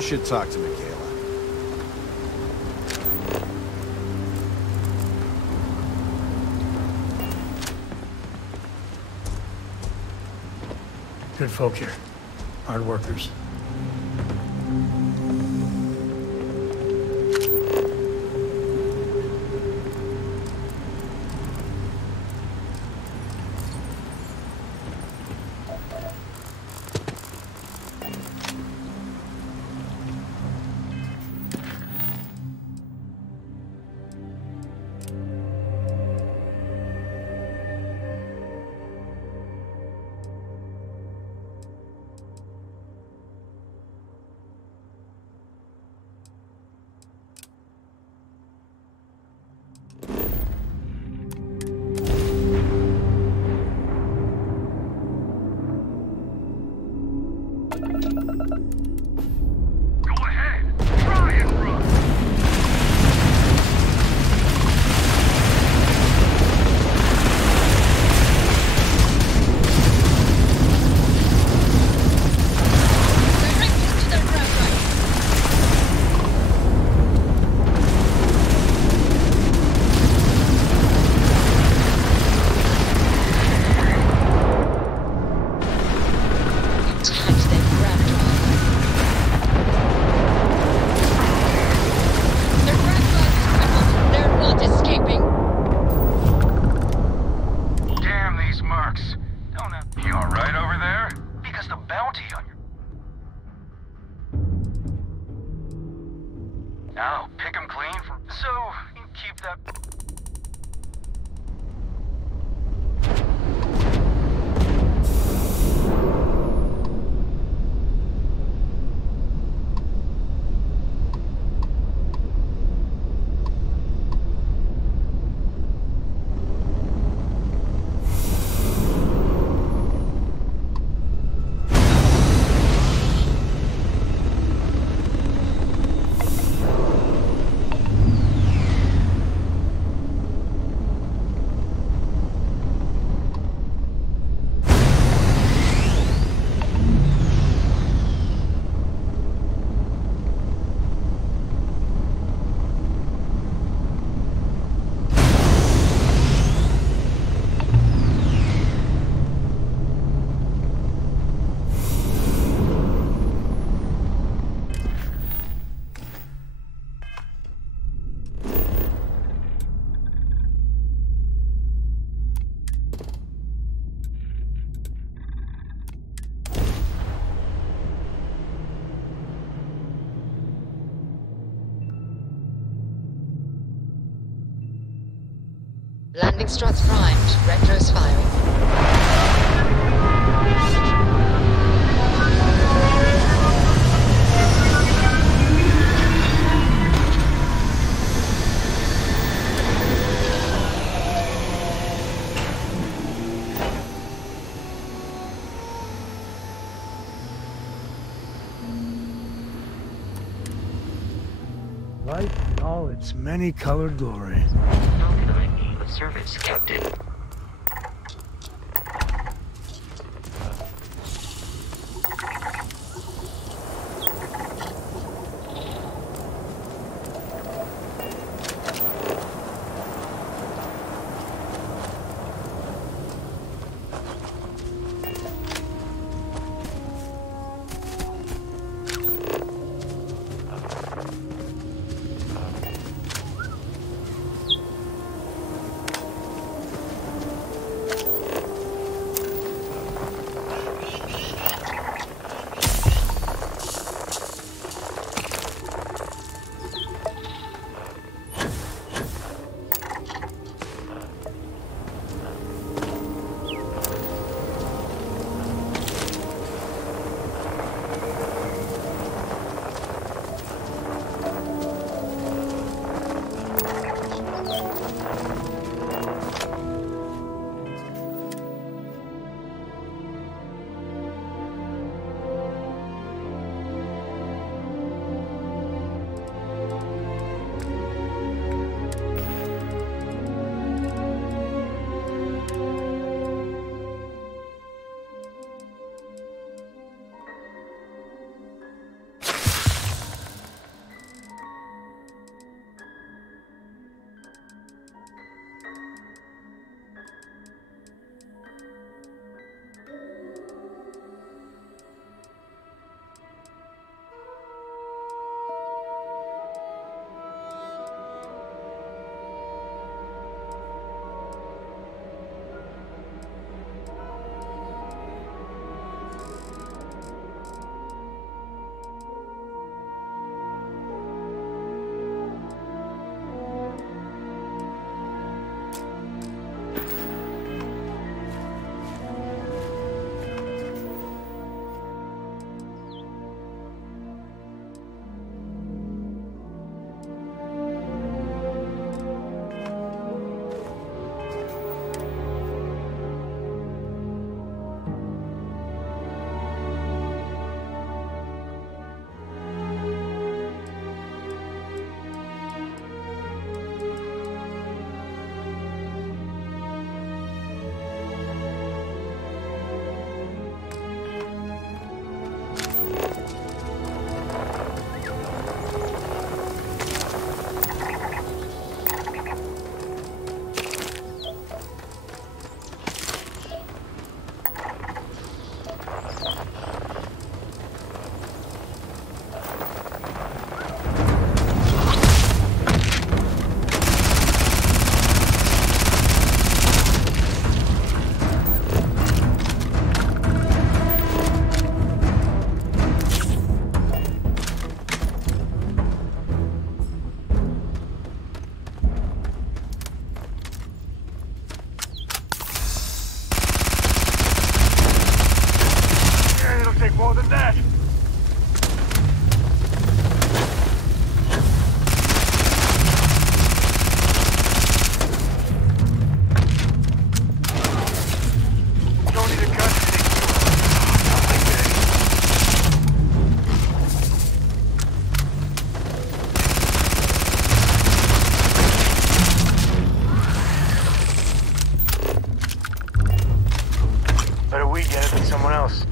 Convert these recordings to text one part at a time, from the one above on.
You should talk to Michaela. Good folk here. Hard workers. Now, pick him clean from... So, you keep that... Landing struts primed. Retros firing. Life in all its many-colored glory. Service, Captain. Better we get it than someone else.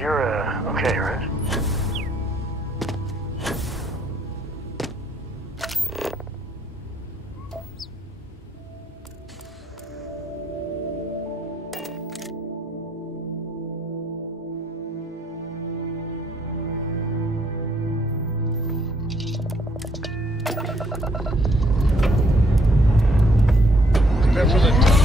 You're, okay, right? Prepare for liftoff.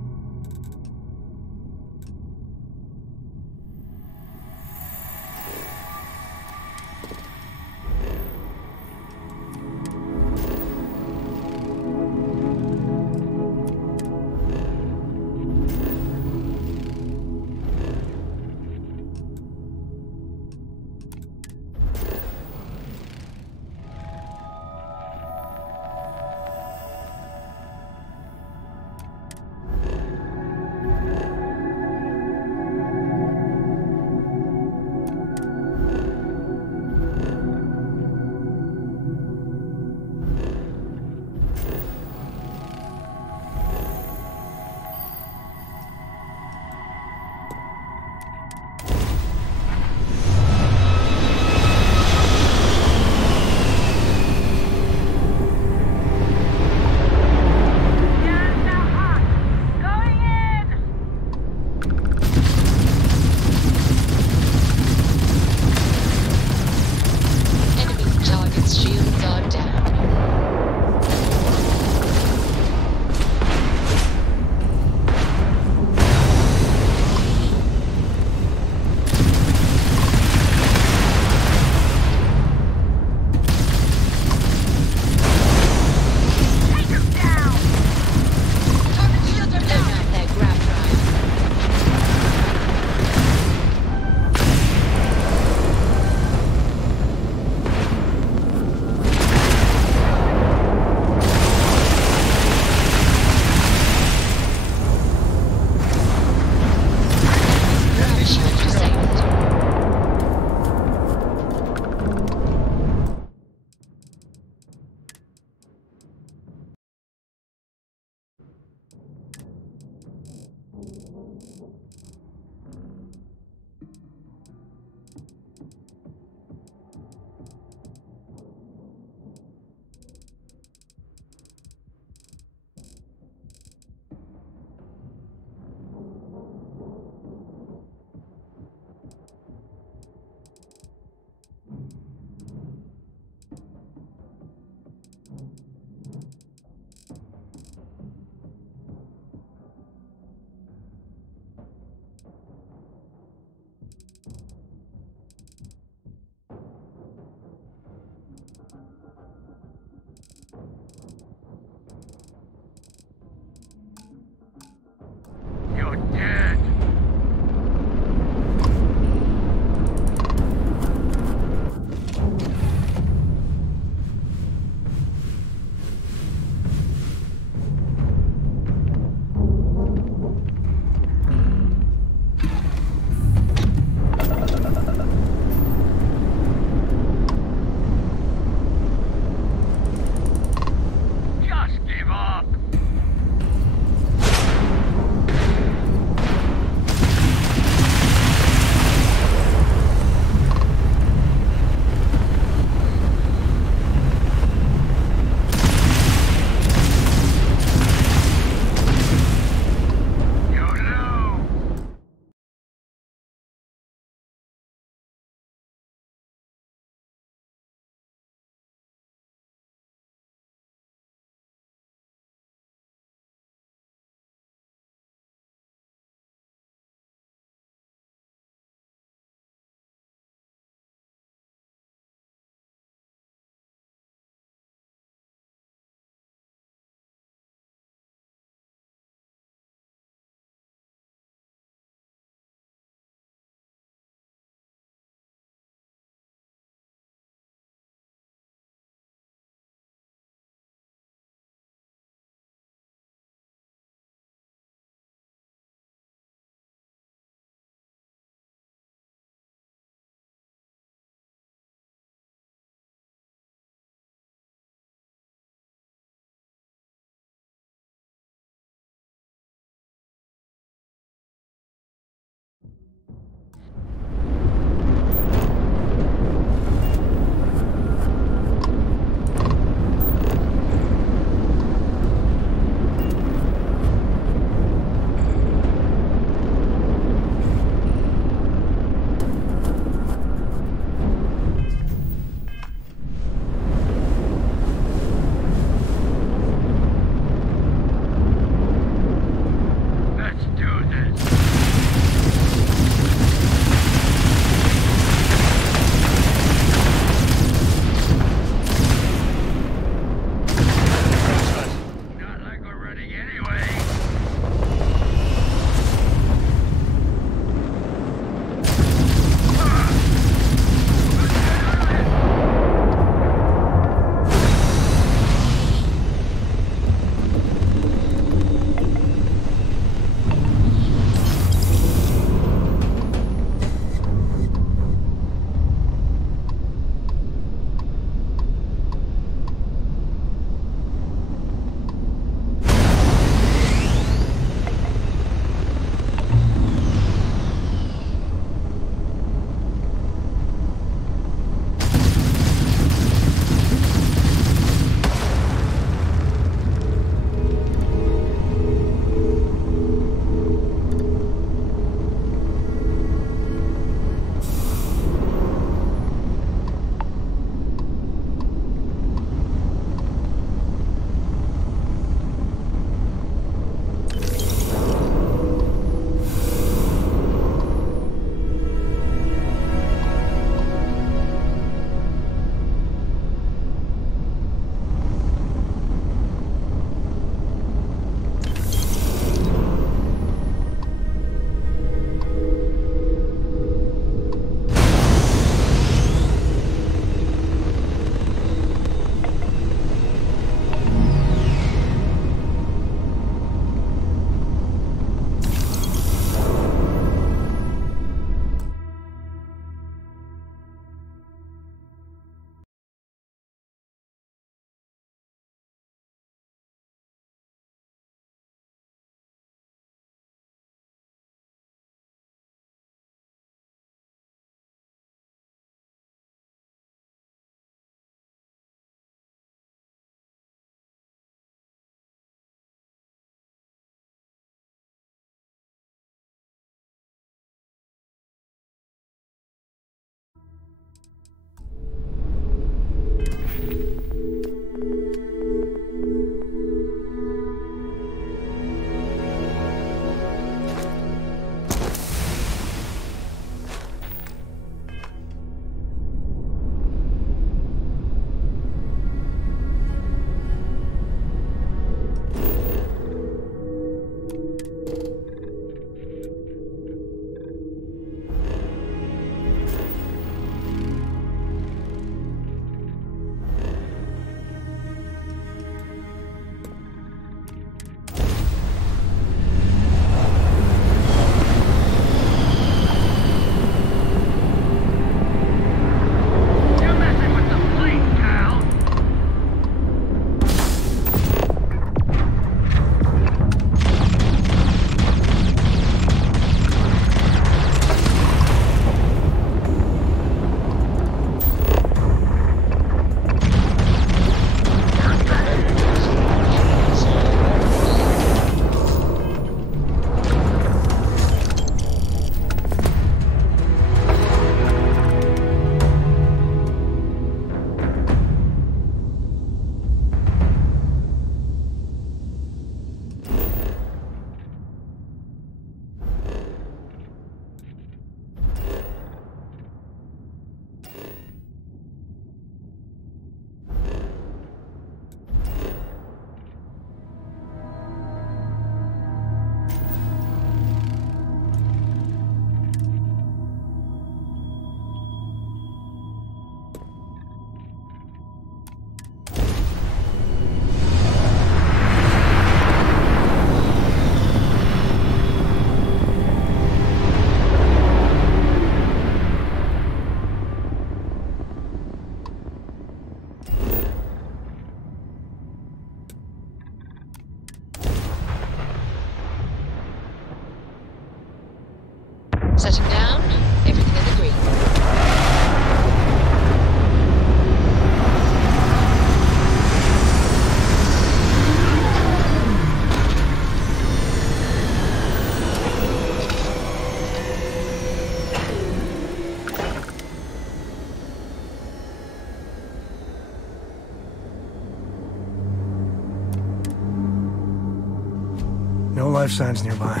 No life signs nearby.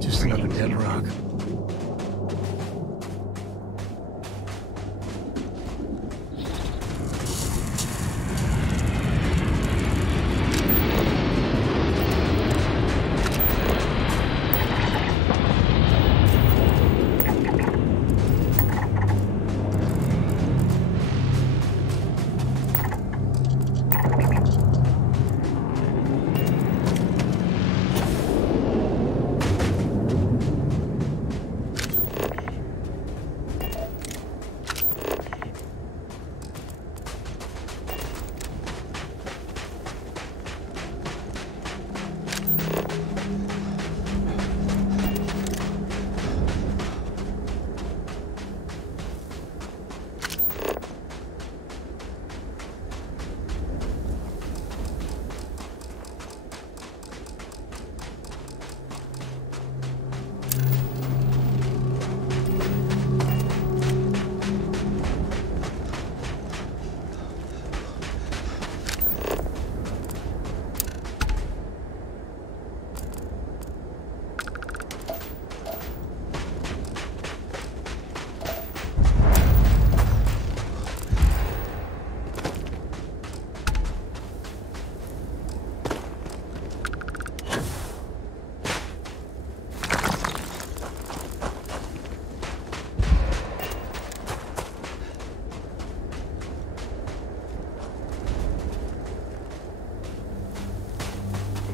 Just another dead rock.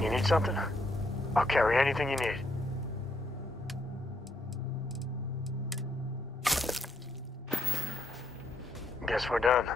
You need something? I'll carry anything you need. Guess we're done.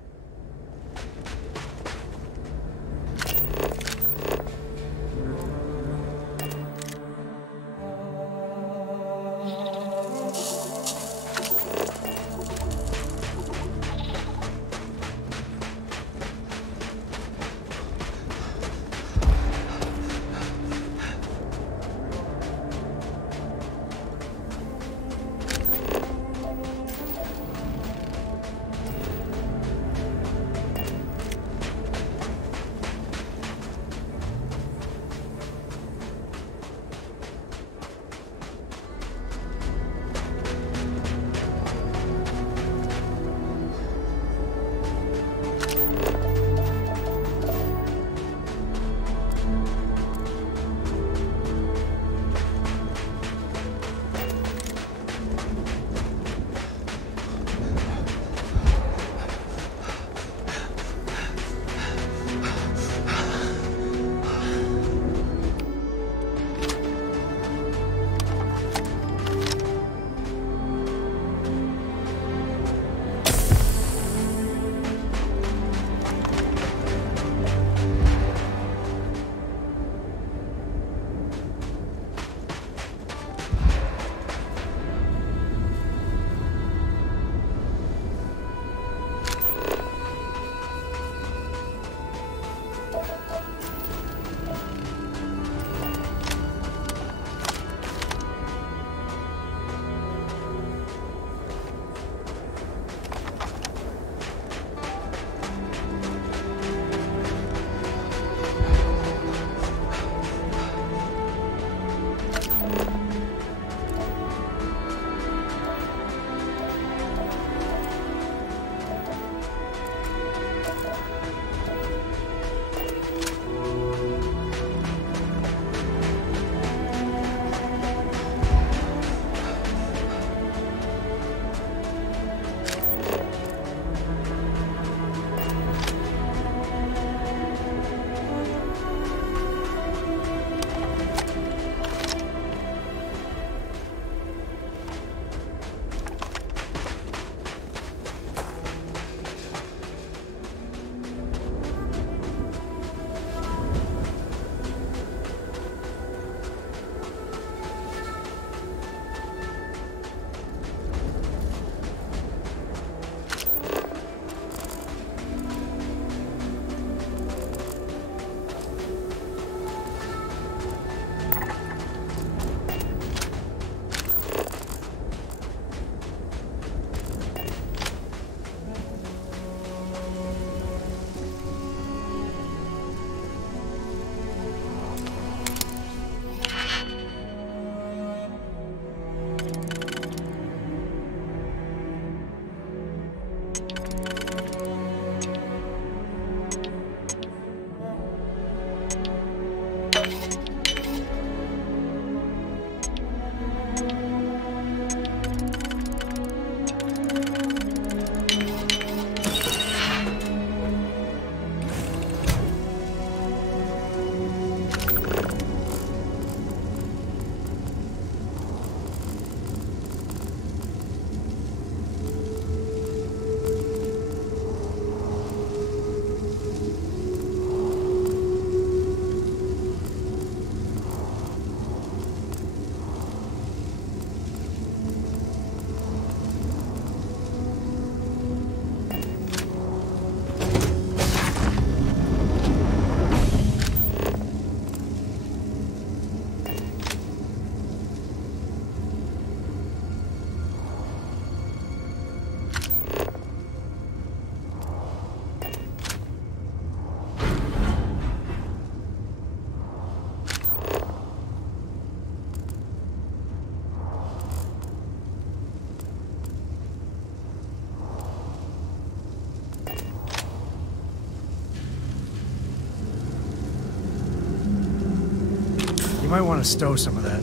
You might want to stow some of that.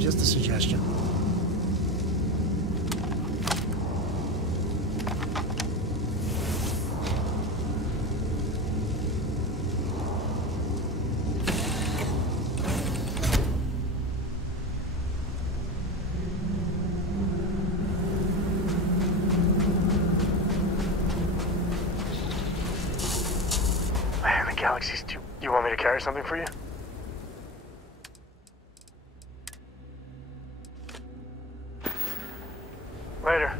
Just a suggestion. Man, the galaxy's too... You want me to carry something for you? Later.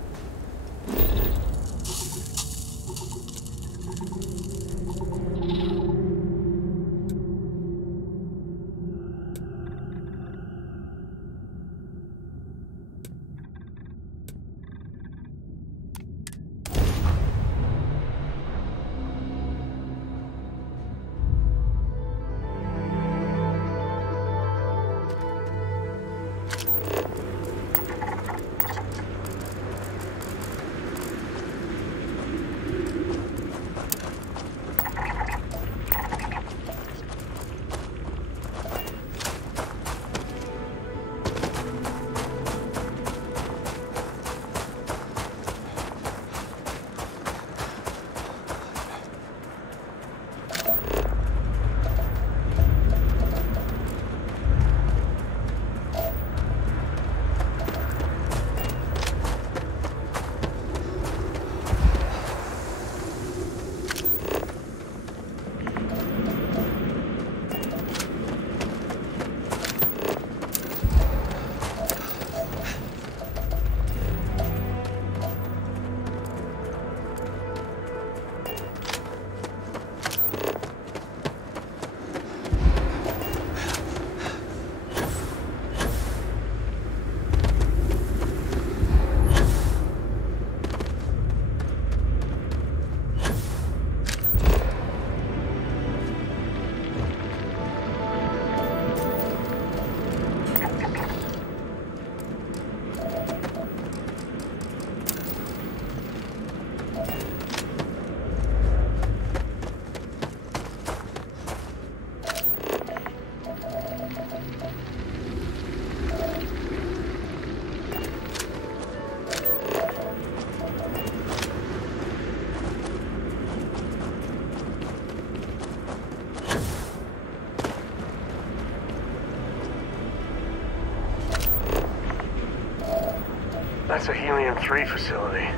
That's a Helium-3 facility.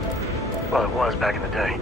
Well, it was back in the day.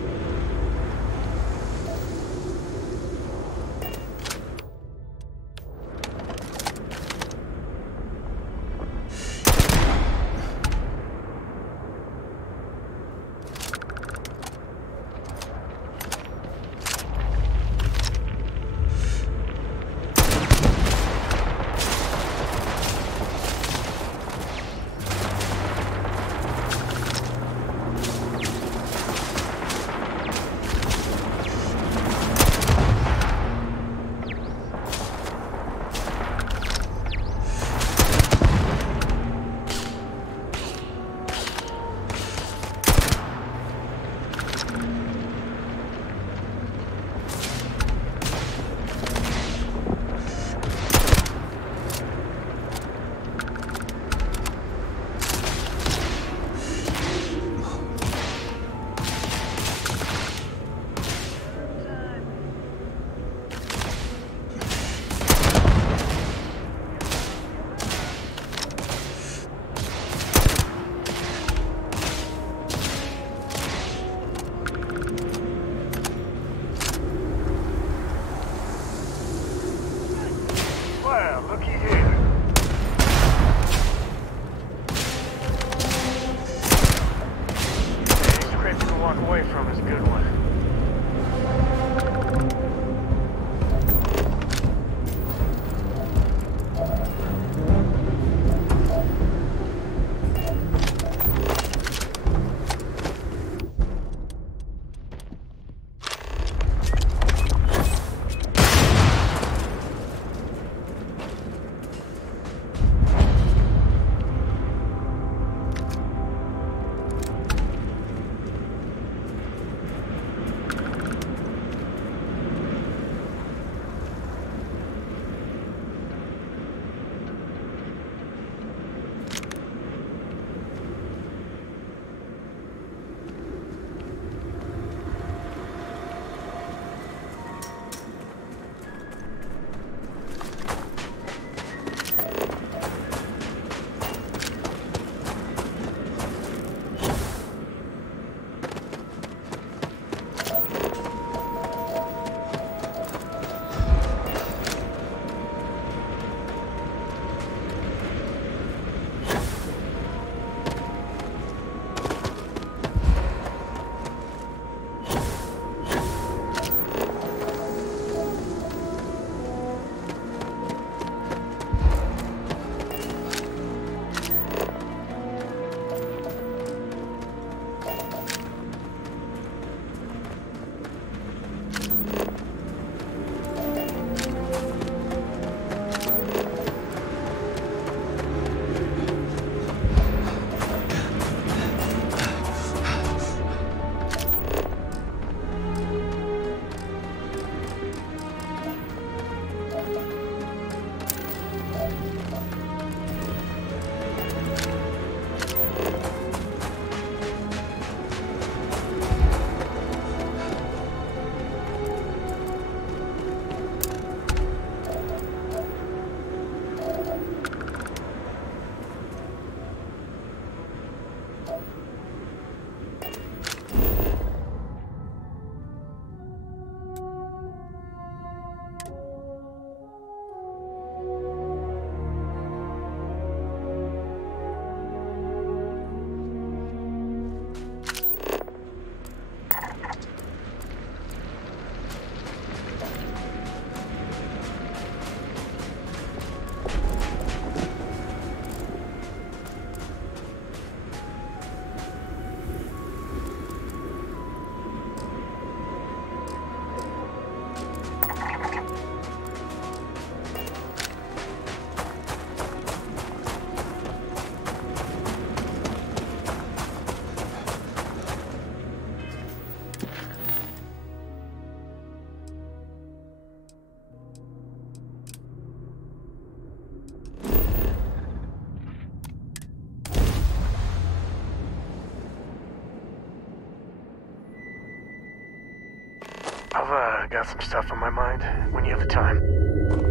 got some stuff on my mind when you have the time.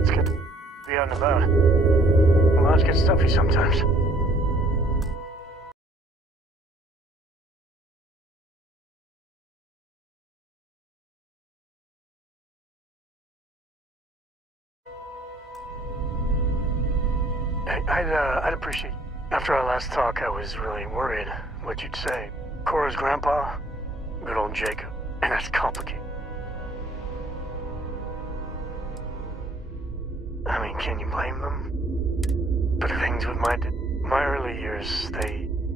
It's good to be out and about. Lives get stuffy sometimes. I'd appreciate... After our last talk, I was really worried what you'd say. Cora's grandpa, good old Jacob, and that's complicated. I mean, can you blame them? But the things with my early years,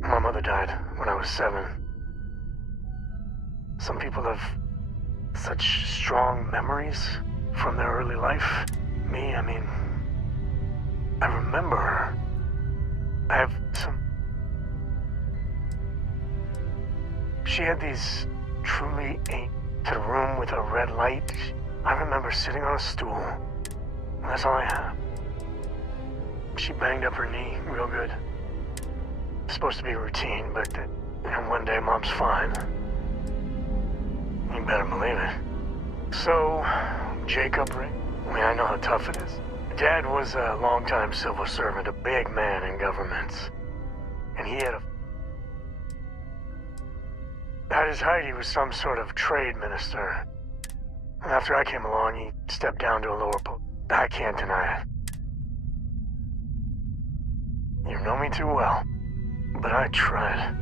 my mother died when I was 7. Some people have such strong memories from their early life. Me, I mean, I remember her. I have some... She had these truly to the room with a red light. I remember sitting on a stool. That's all I have. She banged up her knee real good. It's supposed to be routine, but one day Mom's fine. You better believe it. So, Jacob, I mean, I know how tough it is. Dad was a longtime civil servant, a big man in government. And he had At his height, he was some sort of trade minister. After I came along, he stepped down to a lower post. I can't deny it. You know me too well. But I tried.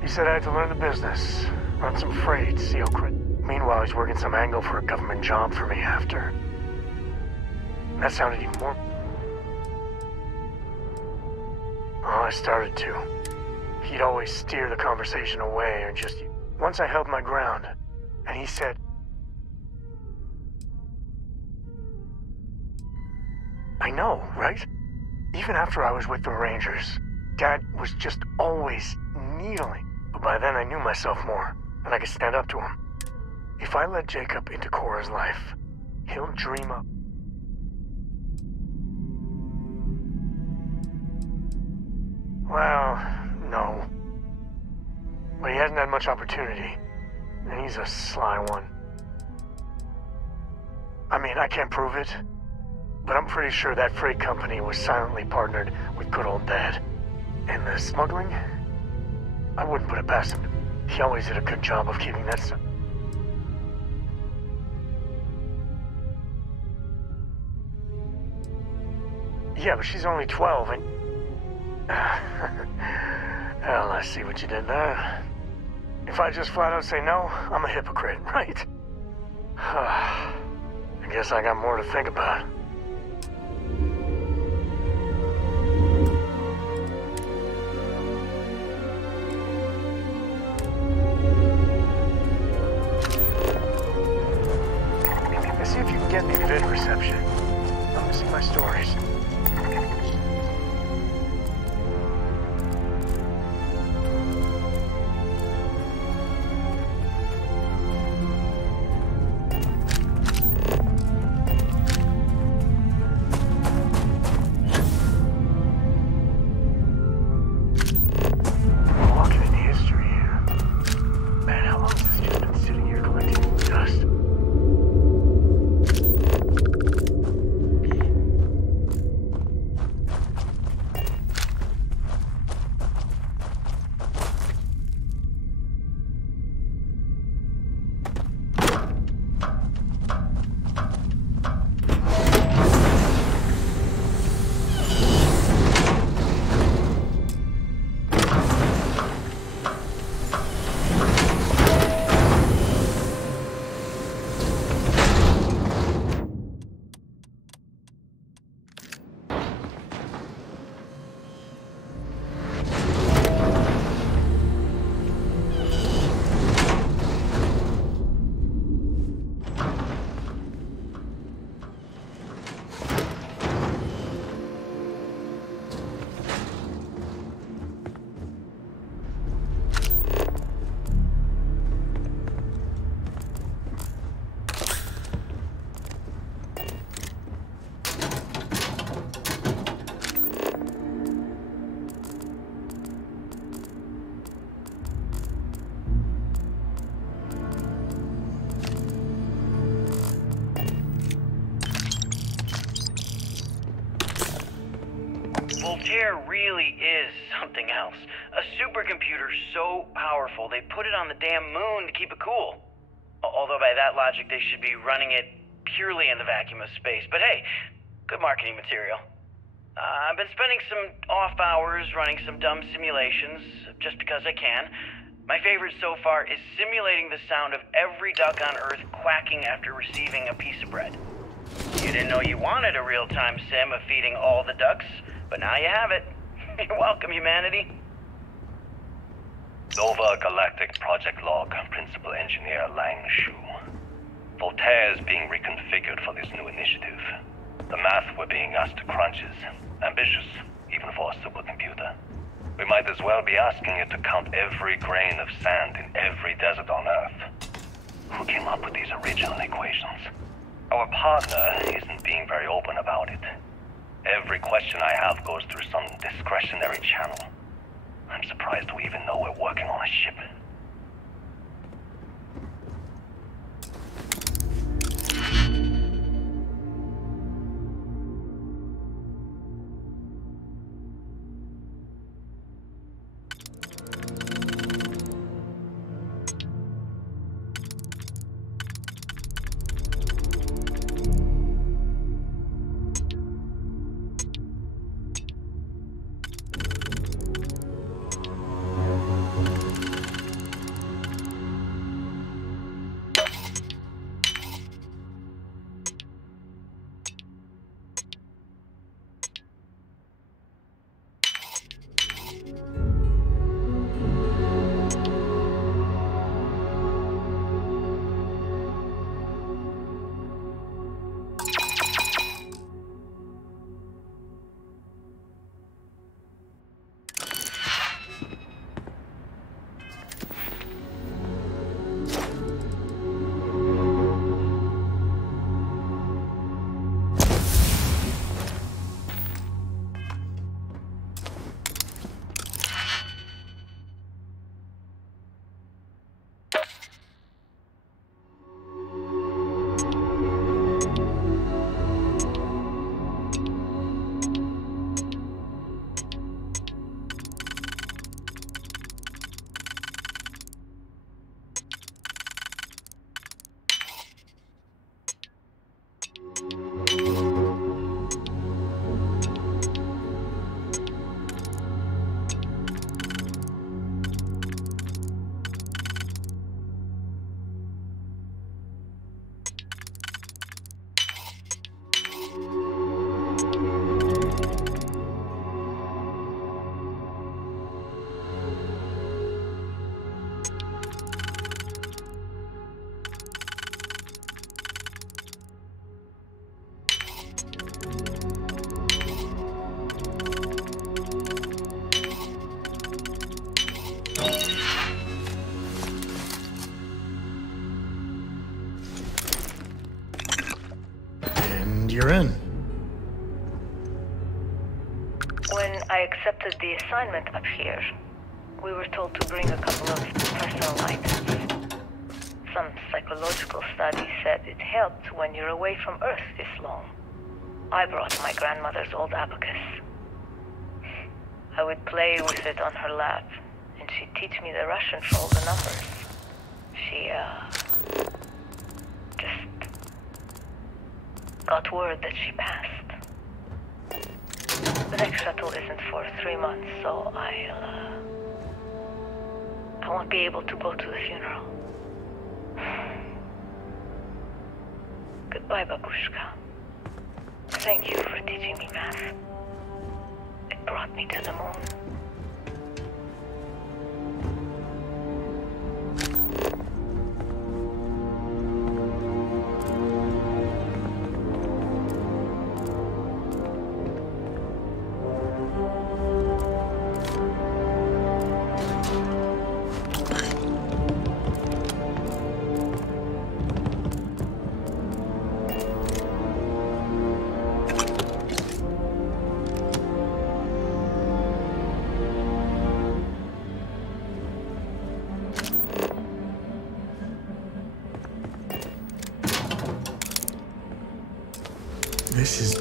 He said I had to learn the business, run some freight, see how Meanwhile, he's working some angle for a government job for me after. That sounded even more... Oh, I started to. He'd always steer the conversation away or just... Once I held my ground, and he said... I know, right? Even after I was with the Rangers, Dad was just always needling. But by then I knew myself more, and I could stand up to him. If I let Jacob into Cora's life, he'll dream up. Well, no. But he hasn't had much opportunity, and he's a sly one. I mean, I can't prove it, but I'm pretty sure that freight company was silently partnered with good old Dad. And the smuggling? I wouldn't put it past him. He always did a good job of keeping that stuff. Yeah, but she's only 12 and... Well, I see what you did there. If I just flat out say no, I'm a hypocrite, right? I guess I got more to think about. See if you can get me vid reception. I'm missing my stories. Voltaire really is something else. A supercomputer so powerful they put it on the damn moon to keep it cool. Although by that logic they should be running it purely in the vacuum of space. But hey, good marketing material. I've been spending some off hours running some dumb simulations, just because I can. My favorite so far is simulating the sound of every duck on Earth quacking after receiving a piece of bread. You didn't know you wanted a real-time sim of feeding all the ducks, but now you have it. You're welcome, humanity. Nova Galactic Project Log, Principal Engineer Lang Shu. Voltaire is being reconfigured for this new initiative. The math we're being asked to crunch is ambitious, even for a supercomputer. We might as well be asking it to count every grain of sand in every desert on Earth. Who came up with these original equations? Our partner isn't being very open about it. Every question I have goes through some discretionary channel. I'm surprised we even know we're working on a ship. You're in. When I accepted the assignment up here, we were told to bring a couple of personal items. Some psychological study said it helped when you're away from Earth this long. I brought my grandmother's old abacus. I would play with it on her lap, and she'd teach me the Russian for all the numbers. She, just got word that she passed. The next shuttle isn't for 3 months, so I won't be able to go to the funeral. Goodbye, Babushka. Thank you for teaching me math. It brought me to the moon. This is...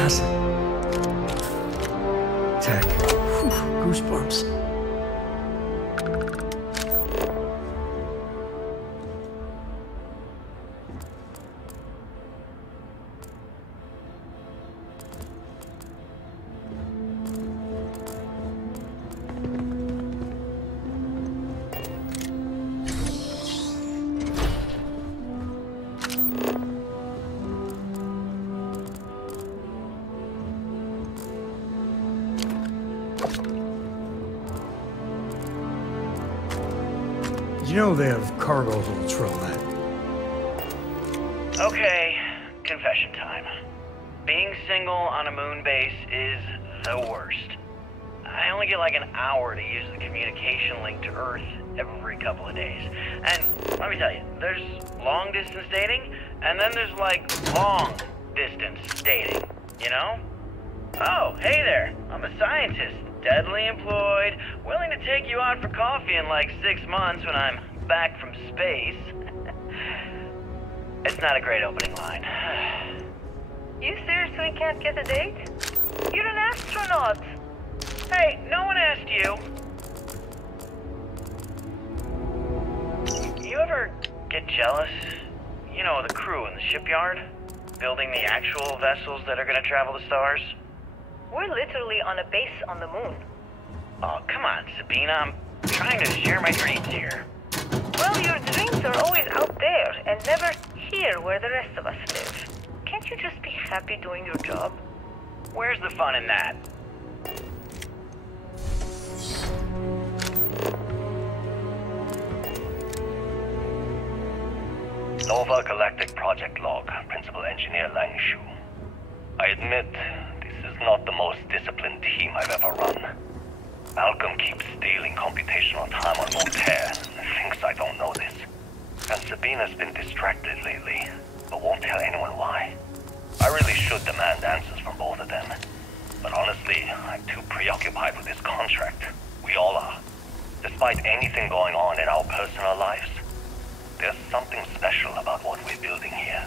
acid. Tech. Whew, goosebumps. You know they have cargo holds for all that. Okay, confession time. Being single on a moon base is the worst. I only get like an hour to use the communication link to Earth every couple of days. And let me tell you, there's long distance dating, and then there's like long distance dating, you know? Oh, hey there, I'm a scientist, deadly employed, willing to take you out for coffee in like 6 months when I'm back from space. It's not a great opening line. You seriously can't get a date? You're an astronaut. Hey, no one asked you. You ever get jealous? You know, the crew in the shipyard? Building the actual vessels that are gonna travel the stars? We're literally on a base on the moon. Oh, come on, Sabina. I'm trying to share my dreams here. Well, your dreams are always out there and never here where the rest of us live. Can't you just be happy doing your job? Where's the fun in that? Nova Galactic Project Log, Principal Engineer Lang Shu. I admit, this is not the most disciplined team I've ever run. Malcolm keeps stealing computational time on Voltaire and thinks I don't know this. And Sabina's been distracted lately, but won't tell anyone why. I really should demand answers from both of them. But honestly, I'm too preoccupied with this contract. We all are. Despite anything going on in our personal lives, there's something special about what we're building here.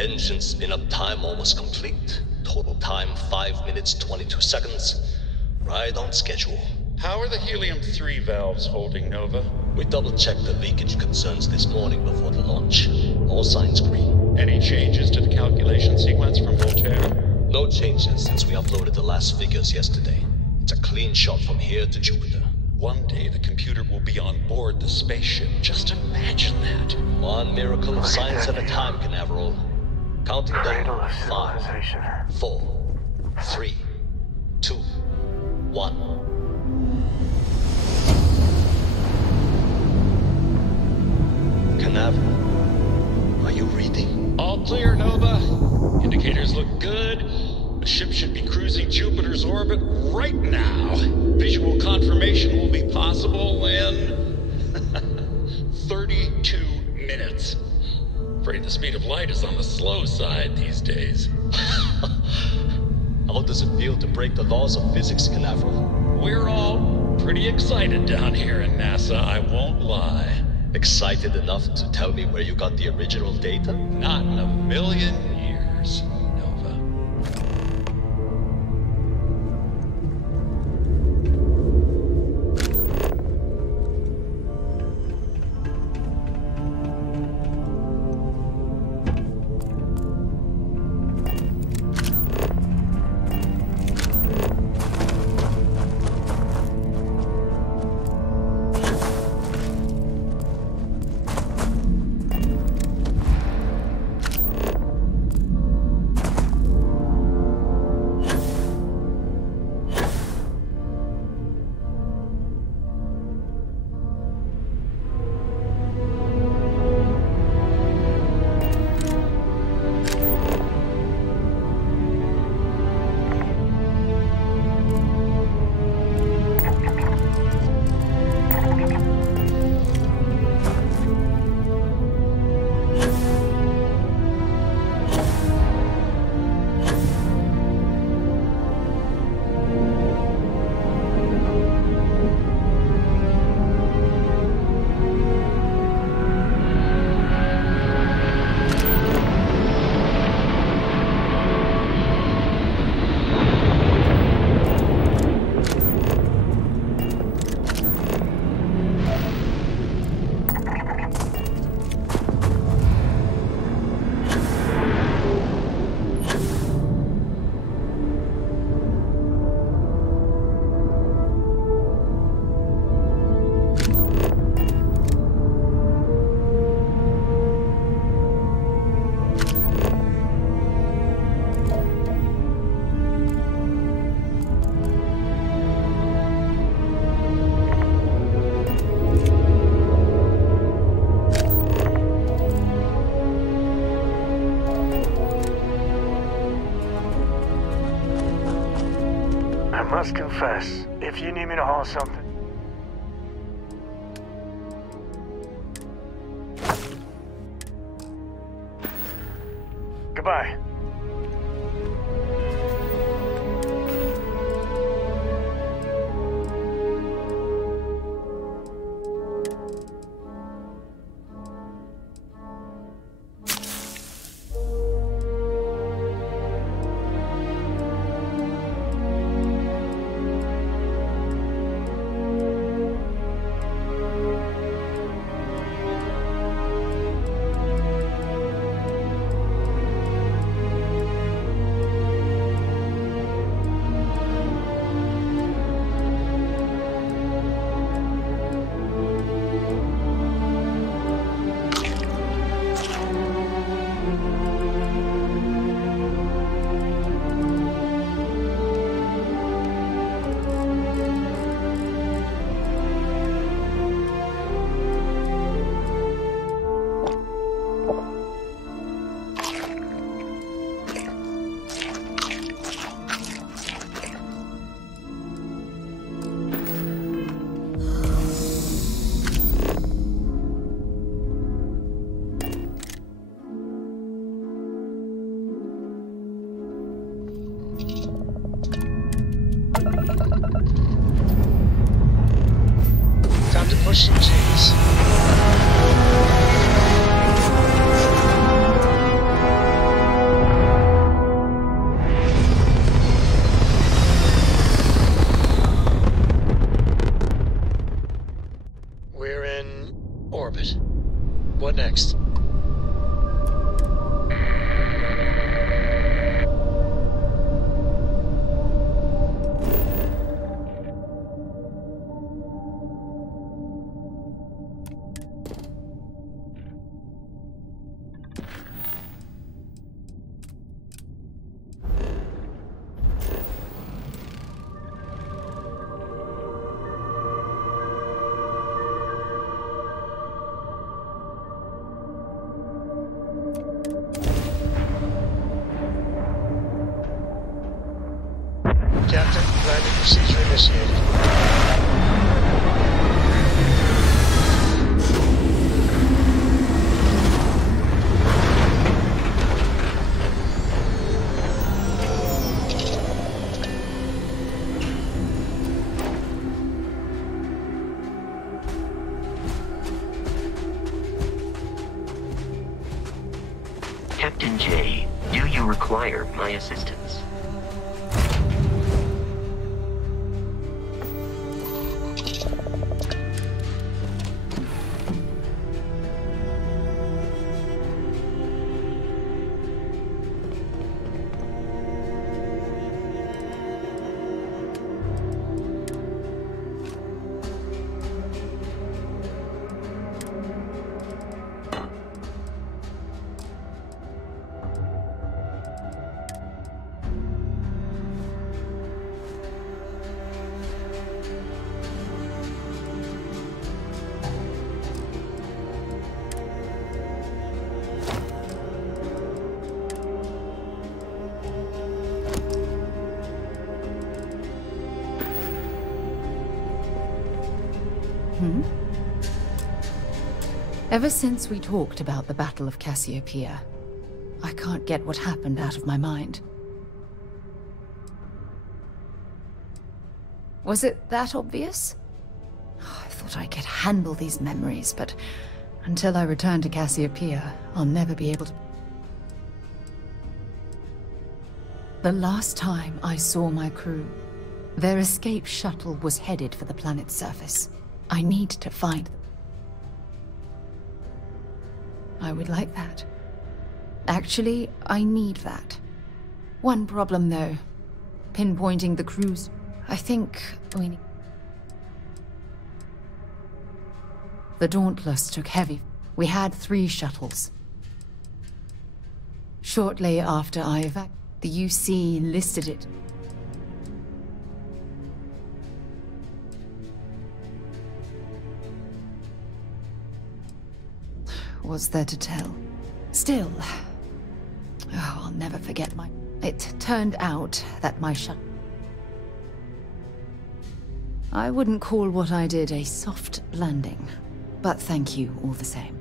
Engine spin-up time almost complete. Total time 5 minutes 22 seconds. Right on schedule. How are the helium-3 valves holding, Nova? We double-checked the leakage concerns this morning before the launch. All signs green. Any changes to the calculation sequence from Voltaire? No changes since we uploaded the last figures yesterday. It's a clean shot from here to Jupiter. One day the computer will be on board the spaceship. Just imagine that. One miracle of science at a time, Canaveral. Counting Cradle down. of 5, civilization. 4, 3, 2, 1. Canaveral, are you reading? All clear, Nova. Indicators look good. The ship should be cruising Jupiter's orbit right now. Visual confirmation will be possible in 32 minutes. Afraid the speed of light is on the slow side these days. How does it feel to break the laws of physics, Canaveral? We're all pretty excited down here in NASA, I won't lie. Excited enough to tell me where you got the original data? Not in a million years, Nova. I must confess, if you need me to haul something... Goodbye. Time to push some cheese. We're in orbit. What next? initiated. Captain J, do you require my assistance? Ever since we talked about the Battle of Cassiopeia, I can't get what happened out of my mind. Was it that obvious? I thought I could handle these memories, but until I return to Cassiopeia, I'll never be able to... The last time I saw my crew, their escape shuttle was headed for the planet's surface. I need to find them. I would like that. Actually, I need that. One problem, though. Pinpointing the crews. I think we need... The Dauntless took heavy. We had 3 shuttles. Shortly after I evacuated, the UC listed it. Was there to tell? Still, I'll never forget my... It turned out that my I wouldn't call what I did a soft landing, but thank you all the same.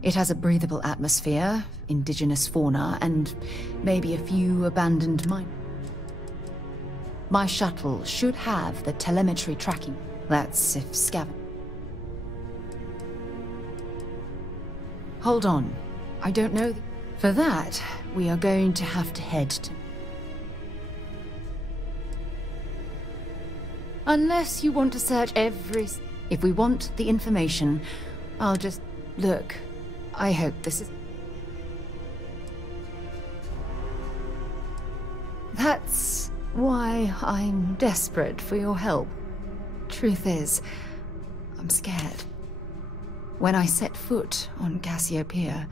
It has a breathable atmosphere, indigenous fauna, and maybe a few abandoned mines. My shuttle should have the telemetry tracking. That's if scaven. Hold on. I don't know. For that, we are going to have to head to... Unless you want to search every... If we want the information, I'll just... Look, I hope this is... That's why I'm desperate for your help. Truth is, I'm scared. When I set foot on Cassiopeia,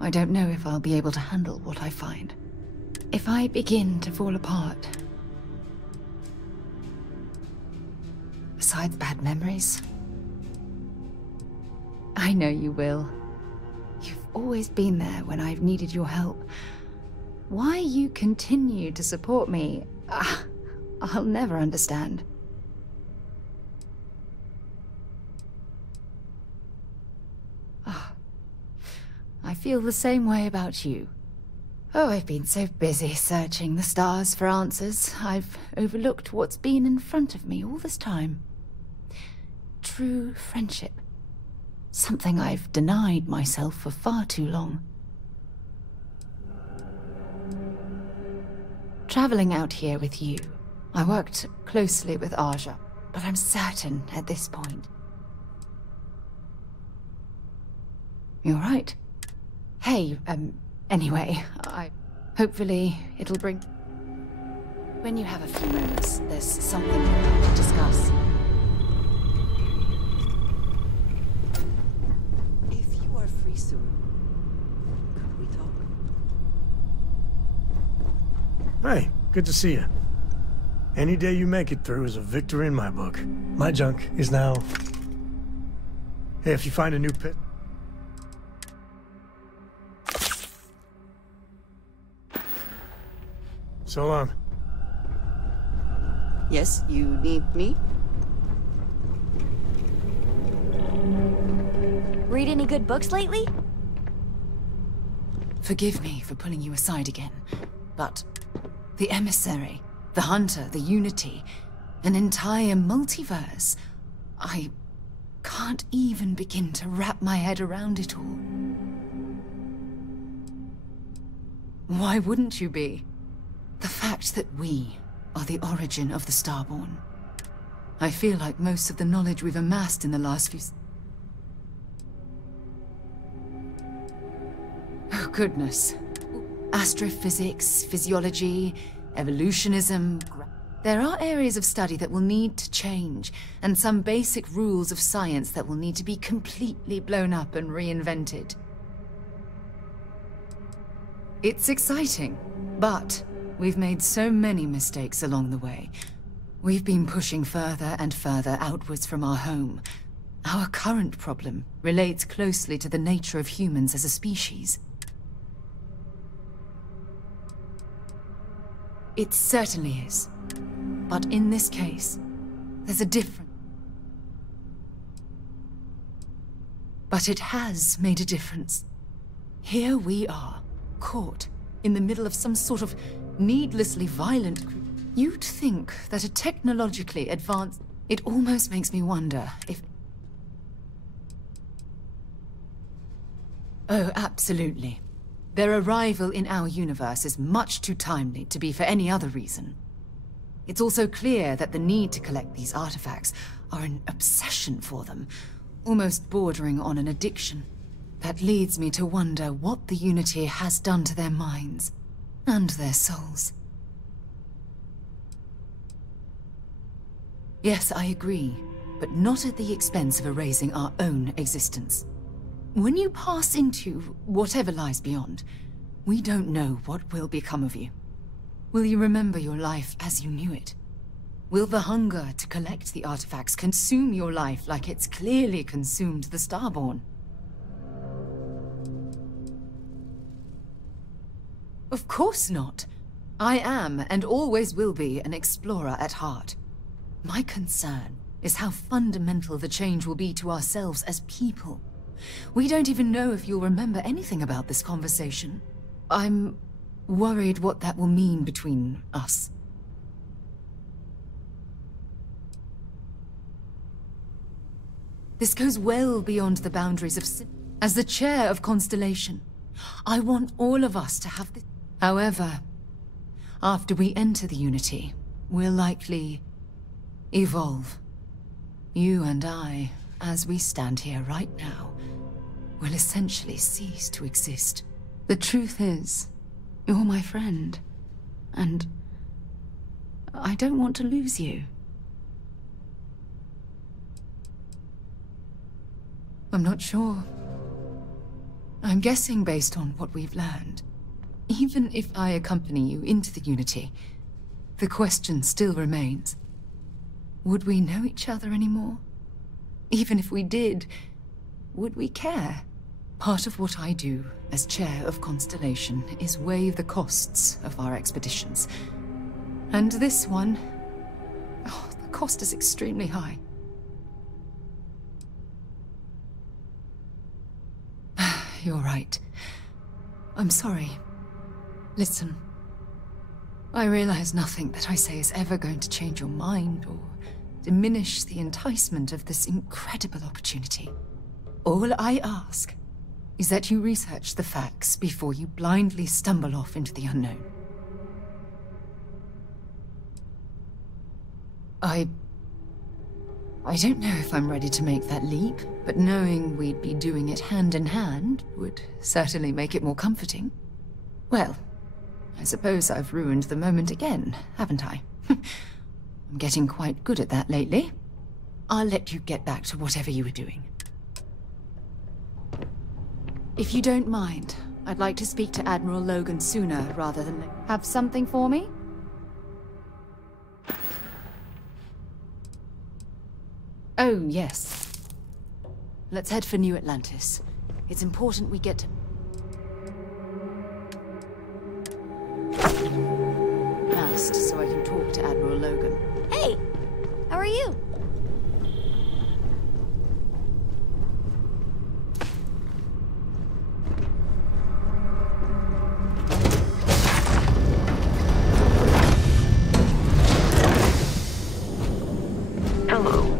I don't know if I'll be able to handle what I find. If I begin to fall apart... Besides bad memories... I know you will. You've always been there when I've needed your help. Why you continue to support me, I'll never understand. I feel the same way about you. Oh, I've been so busy searching the stars for answers, I've overlooked what's been in front of me all this time. True friendship. Something I've denied myself for far too long. Traveling out here with you, I worked closely with Aja, but I'm certain at this point. You're right. Hey, anyway, hopefully it'll bring... When you have a few moments, there's something we'd like to discuss. If you are free soon, could we talk? Hey, good to see you. Any day you make it through is a victory in my book. My junk is now... Hey, if you find a new pit... So long. Yes, you need me? Read any good books lately? Forgive me for pulling you aside again, but the emissary, the hunter, the unity, an entire multiverse. I can't even begin to wrap my head around it all. Why wouldn't you be? The fact that we are the origin of the Starborn. I feel like most of the knowledge we've amassed in the last few... Oh, goodness. Astrophysics, physiology, evolutionism... There are areas of study that will need to change, and some basic rules of science that will need to be completely blown up and reinvented. It's exciting, but we've made so many mistakes along the way. We've been pushing further and further outwards from our home. Our current problem relates closely to the nature of humans as a species. It certainly is. But in this case, there's a difference. But it has made a difference. Here we are, caught in the middle of some sort of needlessly violent... You'd think that a technologically advanced... It almost makes me wonder if... Oh, absolutely. Their arrival in our universe is much too timely to be for any other reason. It's also clear that the need to collect these artifacts are an obsession for them, almost bordering on an addiction. That leads me to wonder what the Unity has done to their minds and their souls. Yes, I agree, but not at the expense of erasing our own existence. When you pass into whatever lies beyond, we don't know what will become of you. Will you remember your life as you knew it? Will the hunger to collect the artifacts consume your life like it's clearly consumed the Starborn? Of course not. I am, and always will be, an explorer at heart. My concern is how fundamental the change will be to ourselves as people. We don't even know if you'll remember anything about this conversation. I'm worried what that will mean between us. This goes well beyond the boundaries of as the chair of Constellation, I want all of us to have this. However, after we enter the Unity, we'll likely evolve. You and I, as we stand here right now, will essentially cease to exist. The truth is, you're my friend, and I don't want to lose you. I'm not sure. I'm guessing based on what we've learned. Even if I accompany you into the Unity, the question still remains. Would we know each other anymore? Even if we did, would we care? Part of what I do as chair of Constellation is weigh the costs of our expeditions. And this one, the cost is extremely high. You're right. I'm sorry. Listen, I realize nothing that I say is ever going to change your mind or diminish the enticement of this incredible opportunity. All I ask is that you research the facts before you blindly stumble off into the unknown. I don't know if I'm ready to make that leap, but knowing we'd be doing it hand in hand would certainly make it more comforting. Well, I suppose I've ruined the moment again, haven't I? I'm getting quite good at that lately. I'll let you get back to whatever you were doing. If you don't mind, I'd like to speak to Admiral Logan sooner rather than... Have something for me? Oh, yes. Let's head for New Atlantis. It's important we get to... rest so I can talk to Admiral Logan. Hey! How are you? Hello.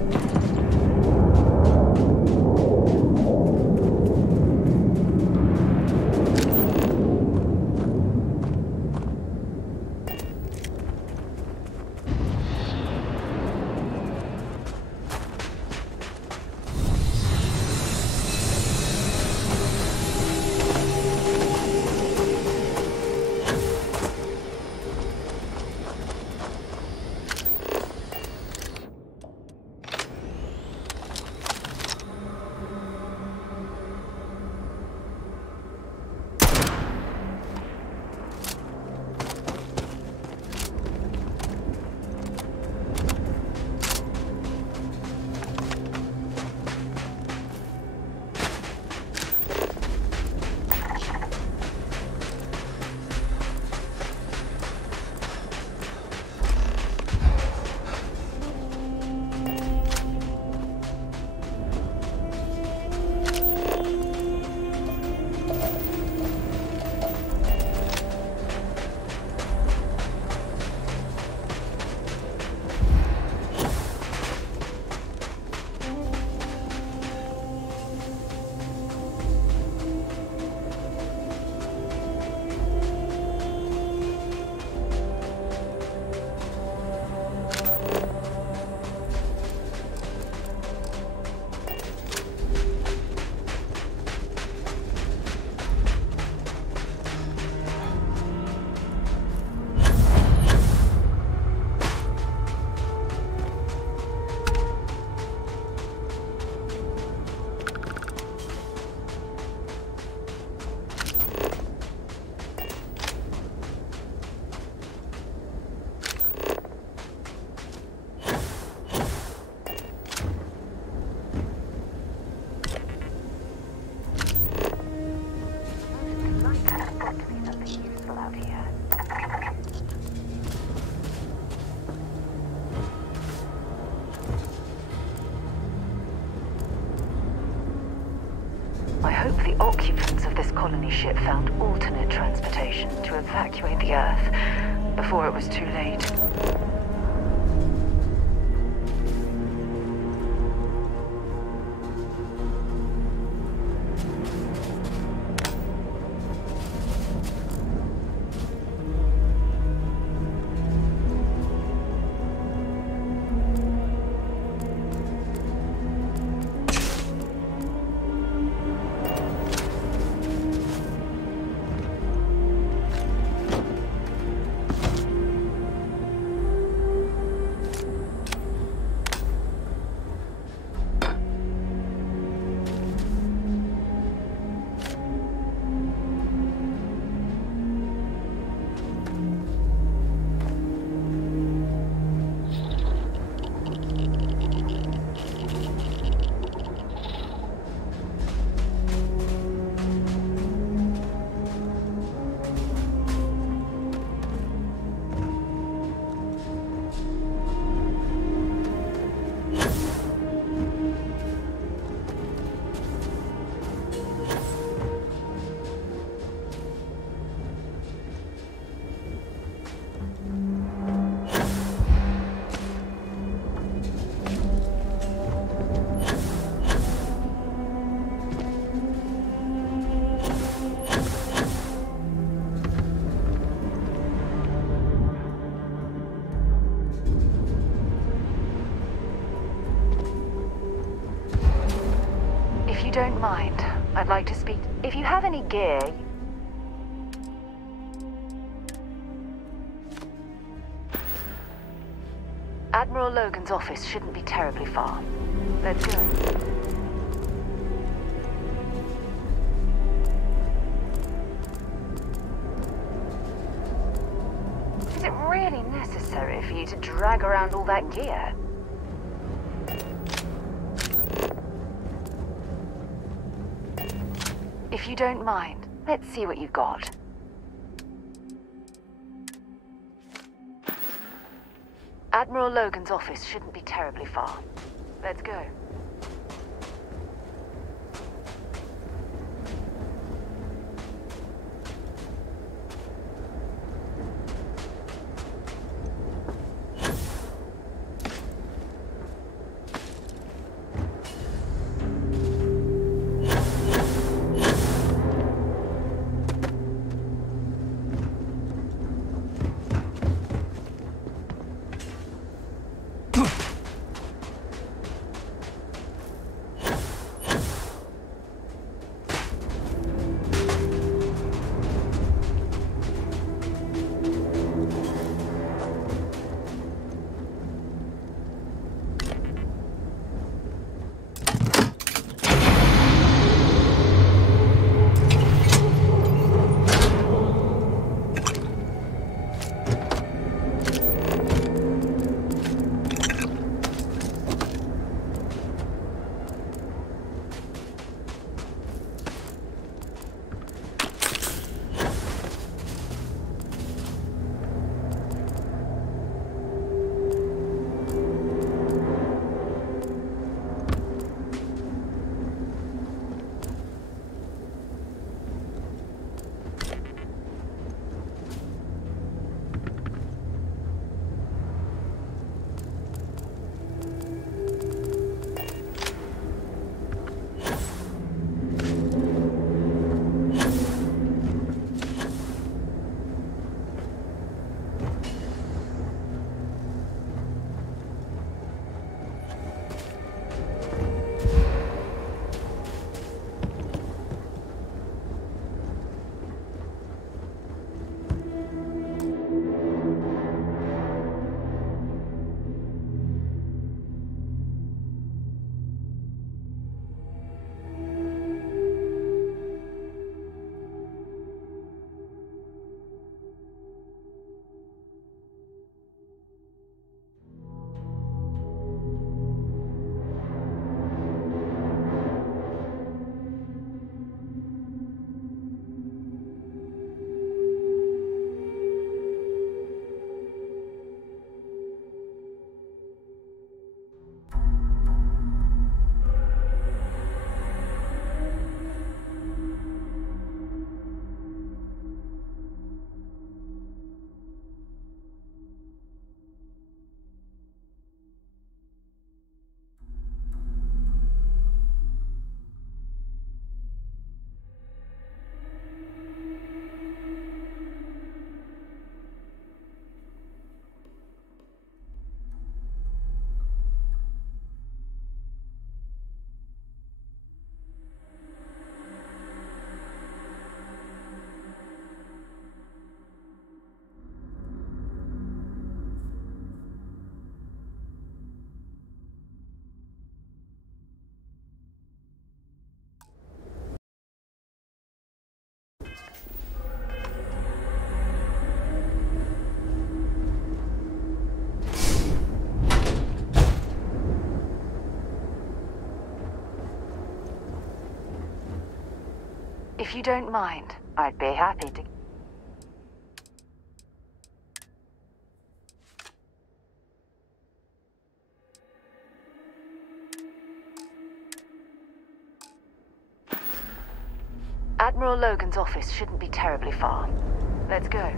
I hope the occupants of this colony ship found alternate transportation to evacuate the Earth before it was too late. If you don't mind, I'd like to speak. If you have any gear... Admiral Logan's office shouldn't be terribly far. Let's go. Is it really necessary for you to drag around all that gear? If you don't mind, let's see what you've got. Admiral Logan's office shouldn't be terribly far. Let's go. If you don't mind, I'd be happy to... Admiral Logan's office shouldn't be terribly far. Let's go.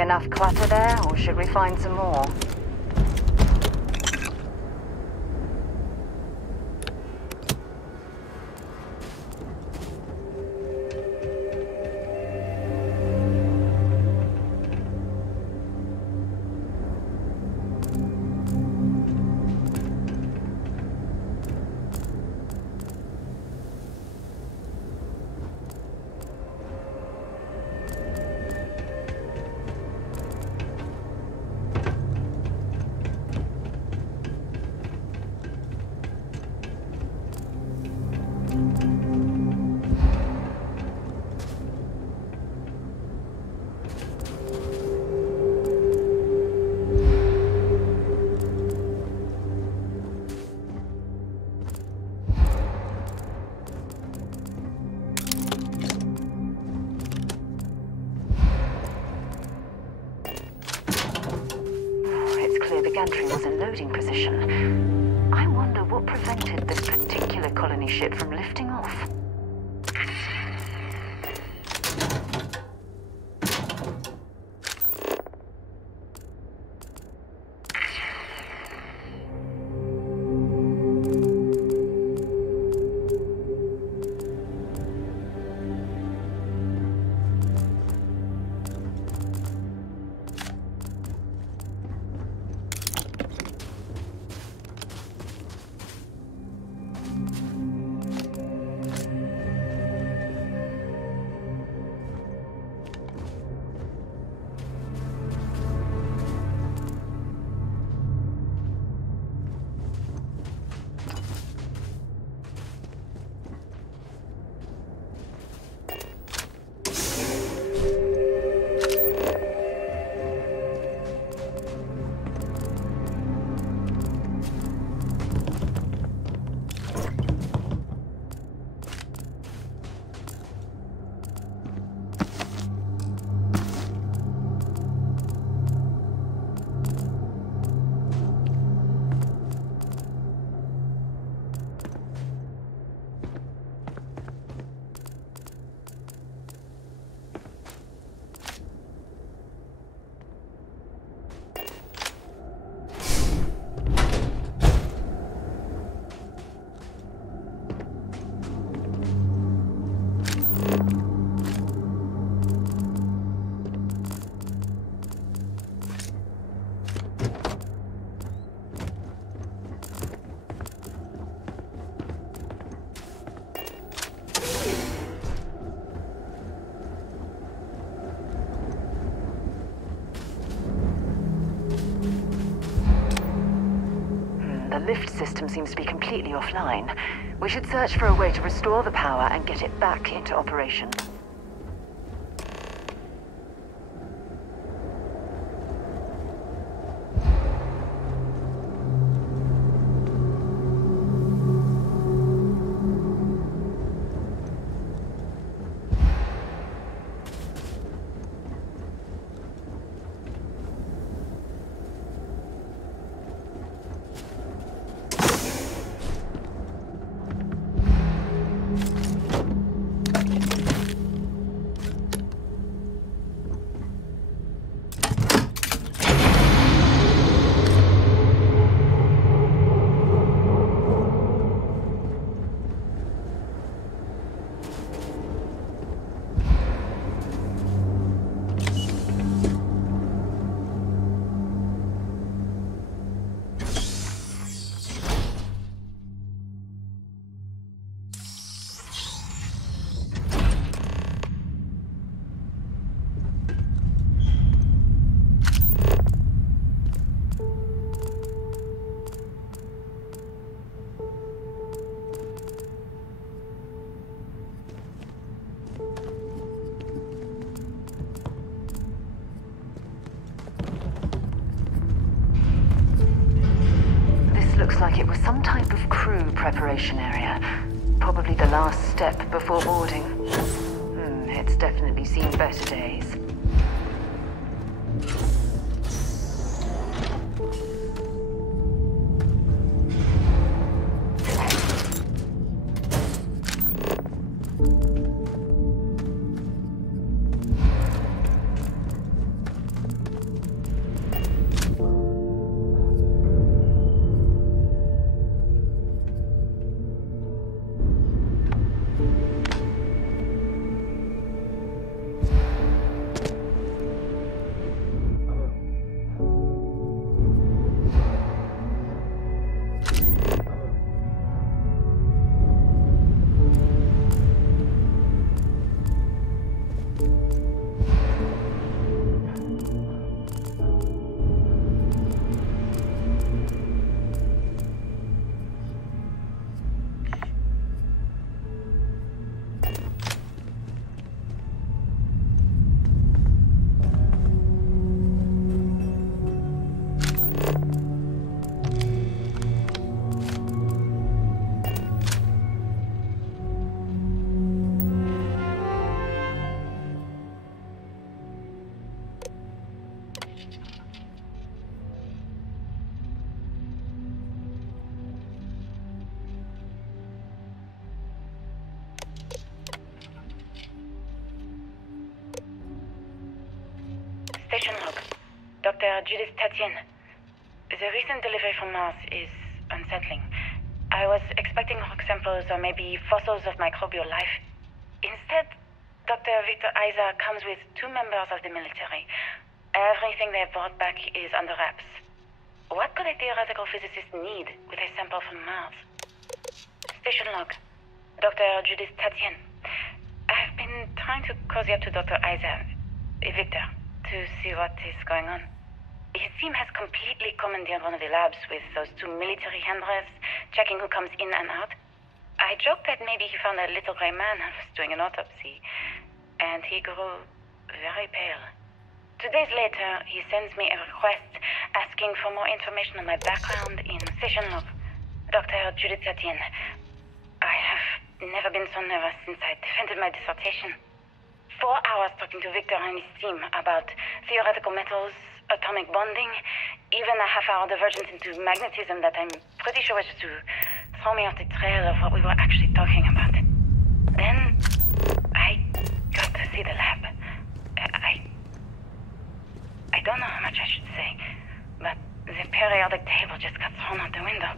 enough clutter there, or should we find some more? The gantry was in loading position. I wonder what prevented this particular colony ship from lifting off. The lift system seems to be completely offline. We should search for a way to restore the power and get it back into operation. Looks like it was some type of crew preparation area. Probably the last step before boarding. It's definitely seen better days. Dr. Judith Tatien. The recent delivery from Mars is unsettling. I was expecting rock samples or maybe fossils of microbial life. Instead, Dr. Victor Isa comes with 2 members of the military. Everything they brought back is under wraps. What could a theoretical physicist need with a sample from Mars? Station log. Dr. Judith Tatien. I've been trying to cozy up to Dr. Isa, Victor, to see what is going on. His team has completely commandeered one of the labs with those 2 military handlers, checking who comes in and out. I joked that maybe he found a little gray man and was doing an autopsy, and he grew very pale. 2 days later, he sends me a request asking for more information on my background in station log. Dr. Judith Tatien. I have never been so nervous since I defended my dissertation. 4 hours talking to Victor and his team about theoretical metals, atomic bonding, even a half-hour divergence into magnetism that I'm pretty sure was just to throw me off the trail of what we were actually talking about. Then, I got to see the lab. I don't know how much I should say, but the periodic table just got thrown out the window.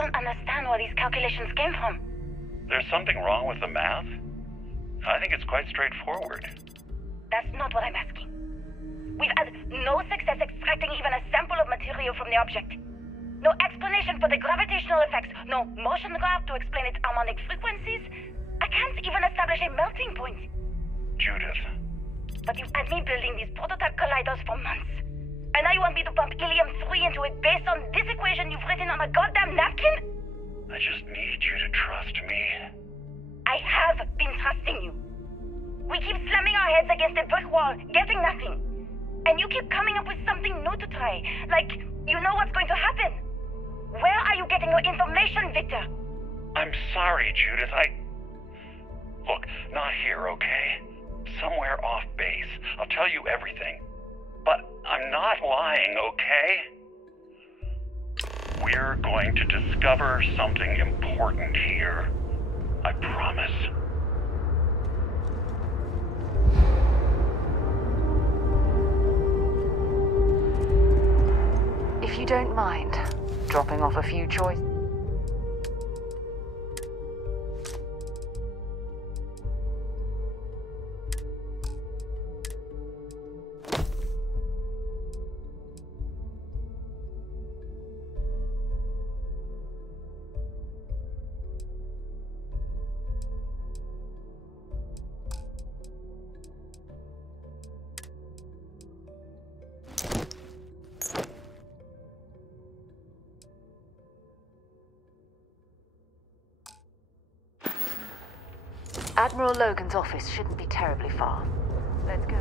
don't understand where these calculations came from. There's something wrong with the math? I think it's quite straightforward. That's not what I'm asking. We've had no success extracting even a sample of material from the object. No explanation for the gravitational effects, no motion graph to explain its harmonic frequencies. I can't even establish a melting point. Judith. But you've had me building these prototype colliders for months. And now you want me to pump helium-3 into it based on this equation you've written on a goddamn napkin? I just need you to trust me. I have been trusting you. We keep slamming our heads against a brick wall, getting nothing. And you keep coming up with something new to try. Like, you know what's going to happen. Where are you getting your information, Victor? I'm sorry, Judith. Look, not here, okay? Somewhere off base. I'll tell you everything. But I'm not lying, okay? We're going to discover something important here. I promise. If you don't mind, dropping off a few choices. Admiral Logan's office shouldn't be terribly far. Let's go.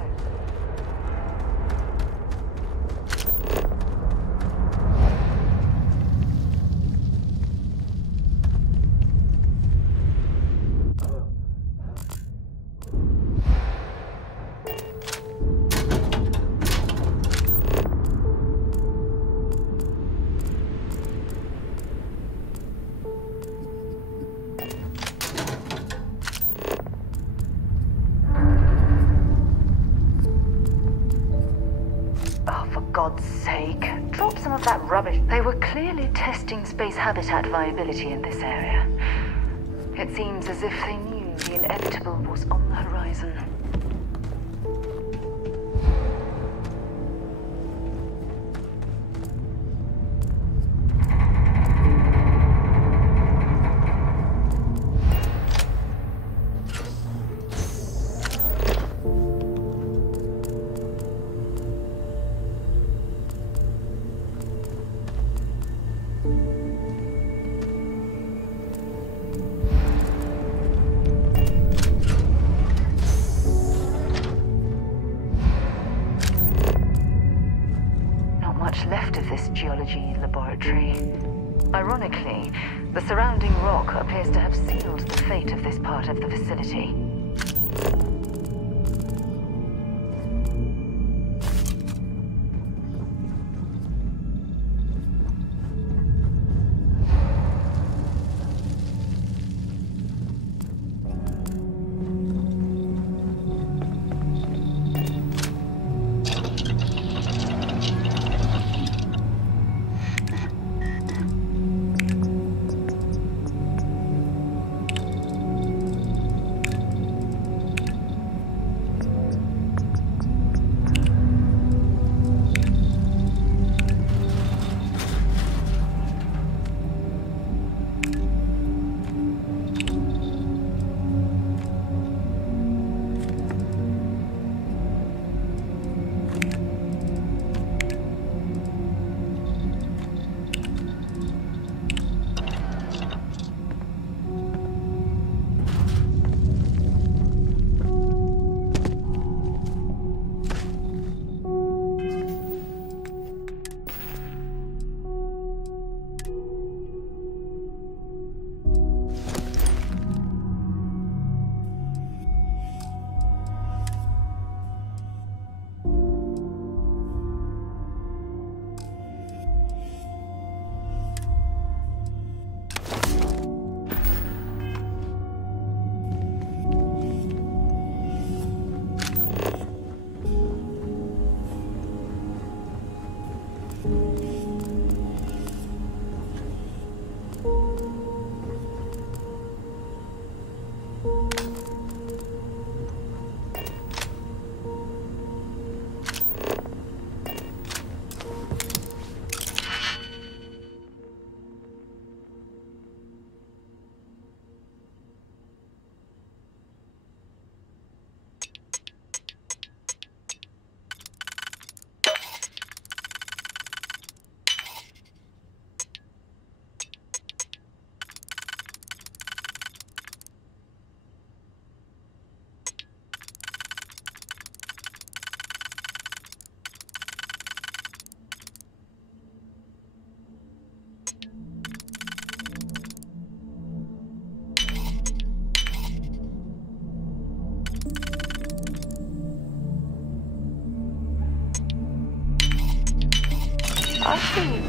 Rubbish. They were clearly testing space habitat viability in this area. It seems as if they knew the inevitable was on the horizon. Left of this geology laboratory. Ironically, the surrounding rock appears to have sealed the fate of this part of the facility.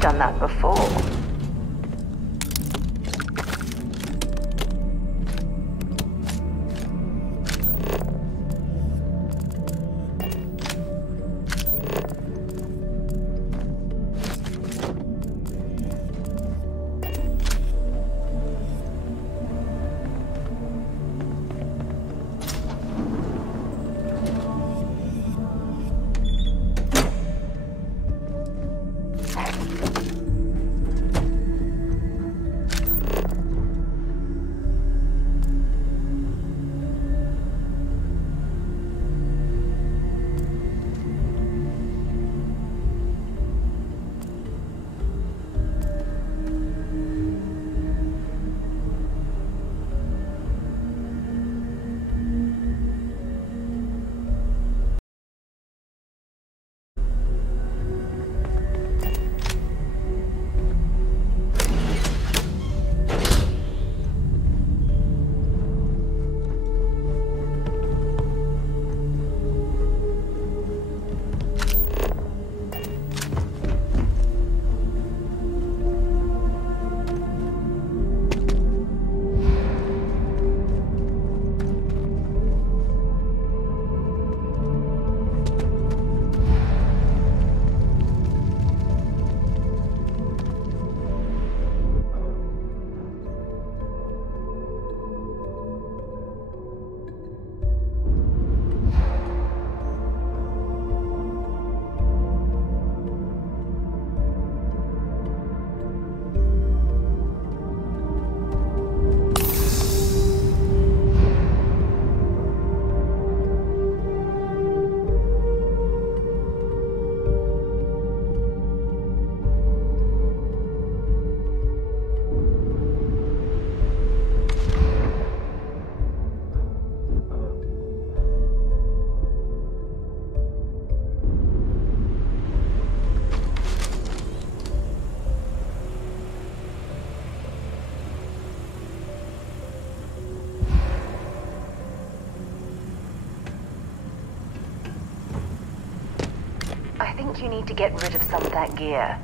done that before. I think you need to get rid of some of that gear.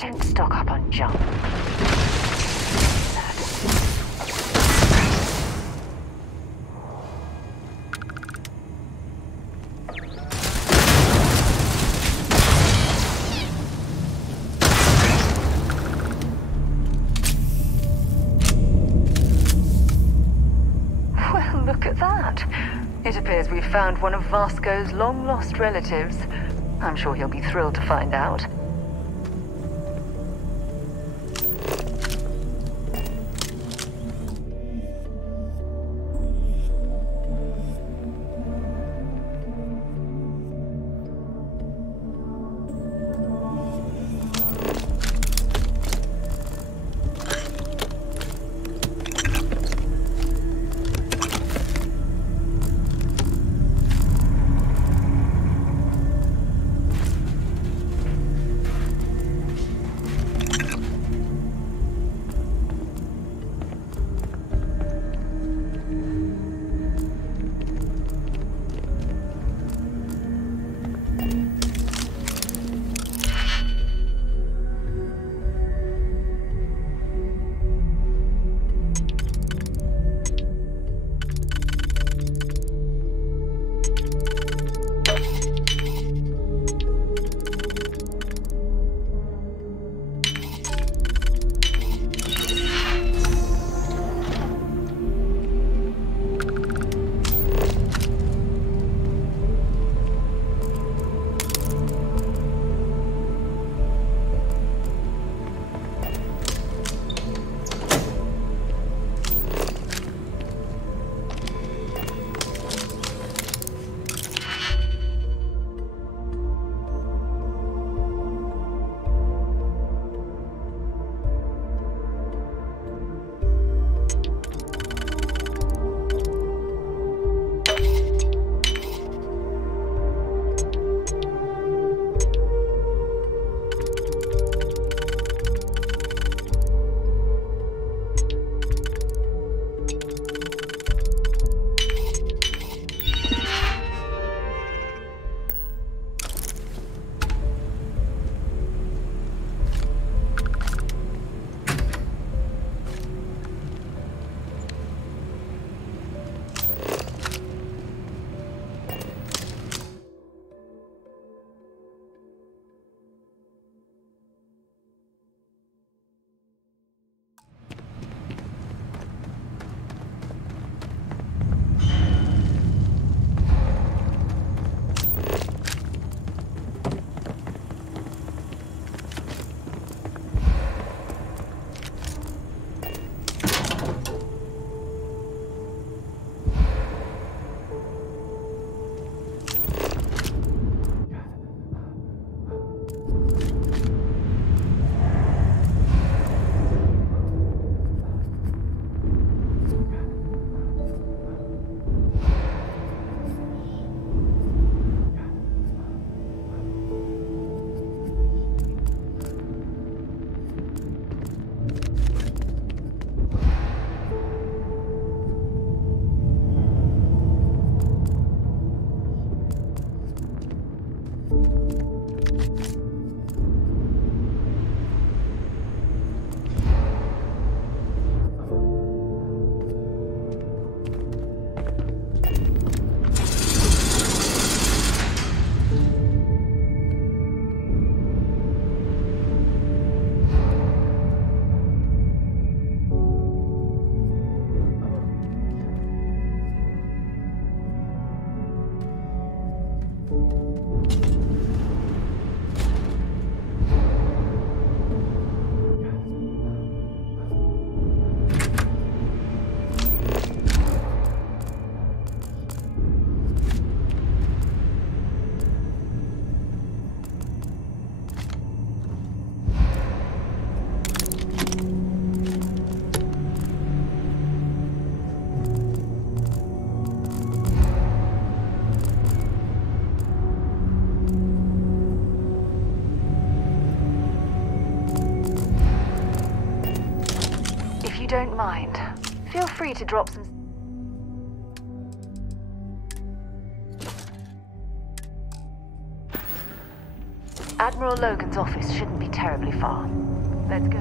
don't stock up on junk. Well, look at that. It appears we've found one of Vasco's long-lost relatives. I'm sure he'll be thrilled to find out. Don't mind. Feel free to drop some... Admiral Logan's office shouldn't be terribly far. Let's go.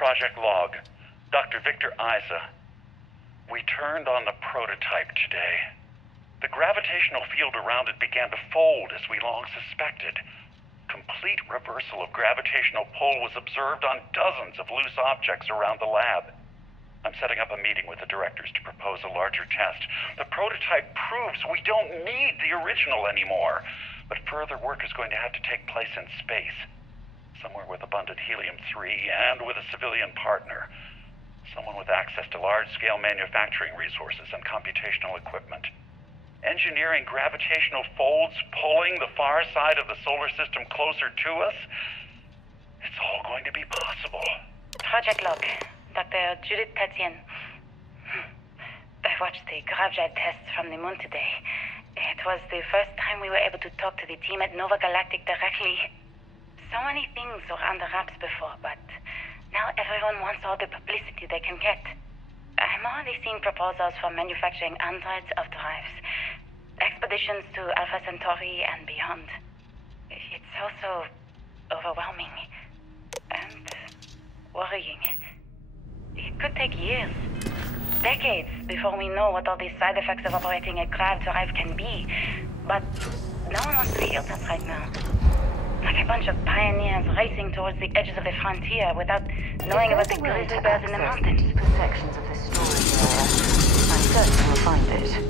Project Log, Dr. Victor Isa. We turned on the prototype today. The gravitational field around it began to fold as we long suspected. Complete reversal of gravitational pull was observed on dozens of loose objects around the lab. I'm setting up a meeting with the directors to propose a larger test. The prototype proves we don't need the original anymore, but further work is going to have to take place in space. Somewhere with abundant helium-3 and with a civilian partner. Someone with access to large-scale manufacturing resources and computational equipment. Engineering gravitational folds pulling the far side of the solar system closer to us? It's all going to be possible. Project Log, Dr. Judith Tatian. I watched the gravjet tests from the moon today. It was the first time we were able to talk to the team at Nova Galactic directly. So many things were under wraps before, but now everyone wants all the publicity they can get. I'm already seeing proposals for manufacturing androids of drives, expeditions to Alpha Centauri and beyond. It's also overwhelming and worrying. It could take years, decades, before we know what all these side effects of operating a grav drive can be. But no one wants to hear that right now. Like a bunch of pioneers racing towards the edges of the frontier without knowing about the grizzly bears in the mountains. Deeper sections of this storage area. I'm certain we'll find it.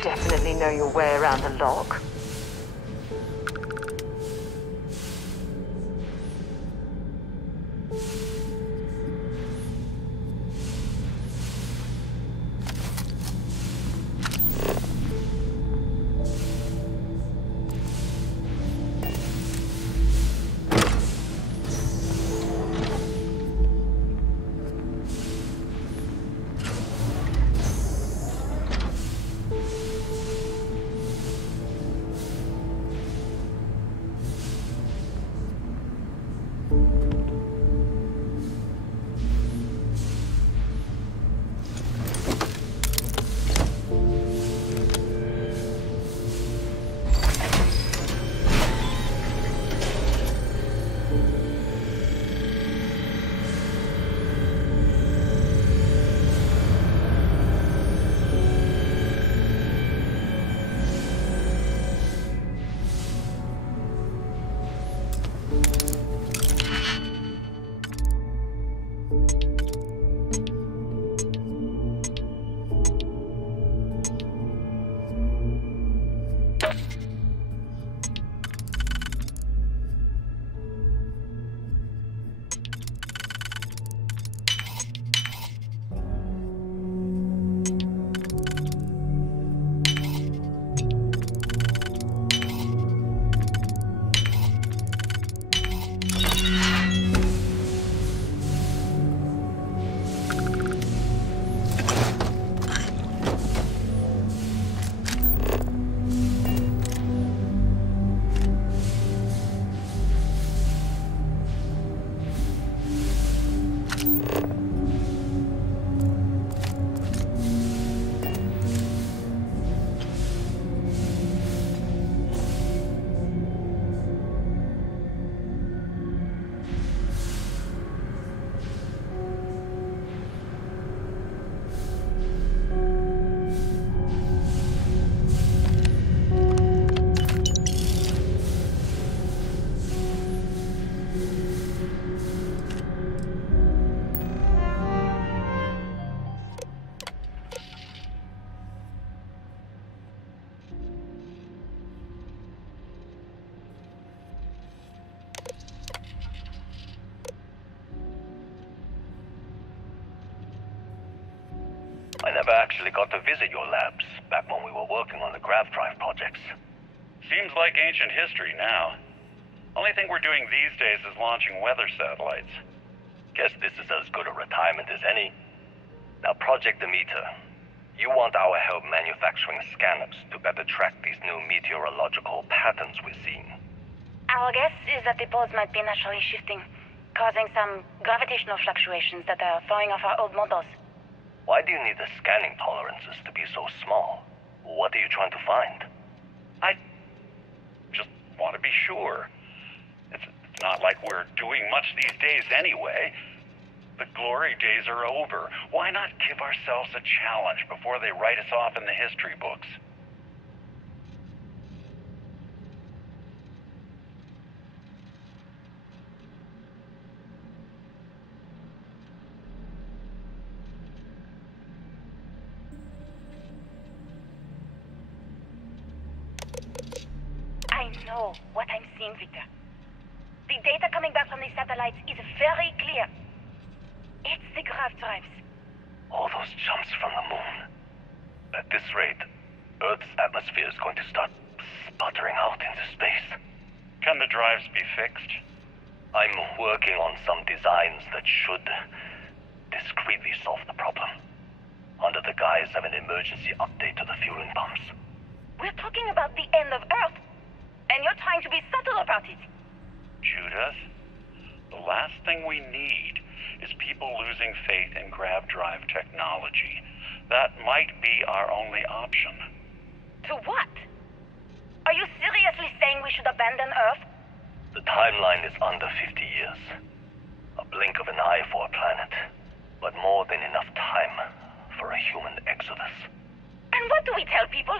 Definitely know your way around the lock. never actually got to visit your labs back when we were working on the grav drive projects. Seems like ancient history now. Only thing we're doing these days is launching weather satellites. Guess this is as good a retirement as any. Now, Project Demeter, you want our help manufacturing scanners to better track these new meteorological patterns we're seeing. Our guess is that the poles might be naturally shifting, causing some gravitational fluctuations that are throwing off our old models. Why do you need the scanning tolerances to be so small? What are you trying to find? I just want to be sure. It's not like we're doing much these days anyway. The glory days are over. Why not give ourselves a challenge before they write us off in the history books? I know what I'm seeing, Victor. The data coming back from the satellites is very clear. It's the grav drives. All those jumps from the moon. At this rate, Earth's atmosphere is going to start sputtering out into space. Can the drives be fixed? I'm working on some designs that should discreetly solve the problem, under the guise of an emergency update to the fueling pumps. We're talking about the end of Earth, and you're trying to be subtle about it. Judith, the last thing we need is people losing faith in grav drive technology. That might be our only option. To what? Are you seriously saying we should abandon Earth? The timeline is under 50 years. A blink of an eye for a planet, but more than enough time for a human exodus. And what do we tell people?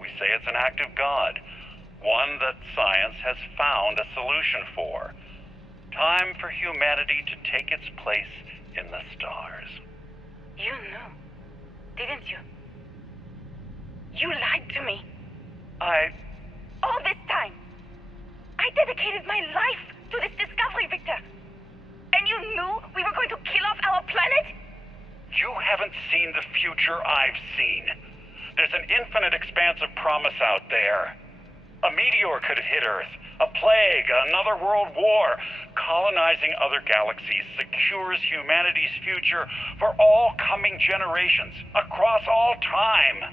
We say it's an act of God, one that science has found a solution for. Time for humanity to take its place in the stars. You knew, didn't you? You lied to me. All this time, I dedicated my life to this discovery, Victor. And you knew we were going to kill off our planet? You haven't seen the future I've seen. There's an infinite expanse of promise out there. A meteor could hit Earth, a plague, another world war. Colonizing other galaxies secures humanity's future for all coming generations, across all time.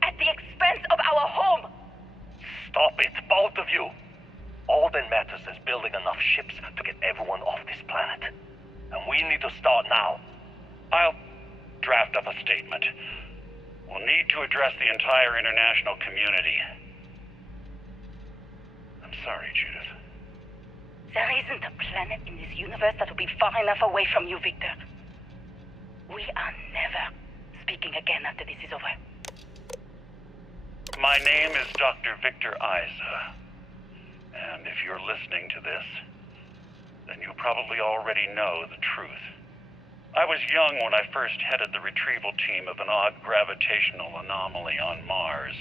At the expense of our home. Stop it, both of you. All that matters is building enough ships to get everyone off this planet. And we need to start now. I'll draft up a statement. We'll need to address the entire international community. I'm sorry, Judith. There isn't a planet in this universe that will be far enough away from you, Victor. We are never speaking again after this is over. My name is Dr. Victor Isa. And if you're listening to this, then you probably already know the truth. I was young when I first headed the retrieval team of an odd gravitational anomaly on Mars.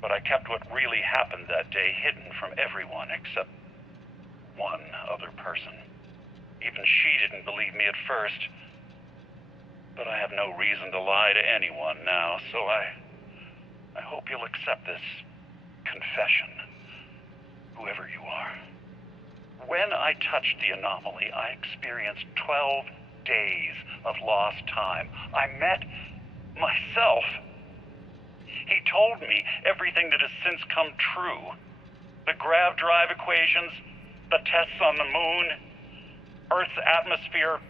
But I kept what really happened that day hidden from everyone except one other person. Even she didn't believe me at first. But I have no reason to lie to anyone now, so I hope you'll accept this confession, whoever you are. When I touched the anomaly, I experienced 12 days of lost time. I met myself. He told me everything that has since come true. The grav drive equations, the tests on the moon, Earth's atmosphere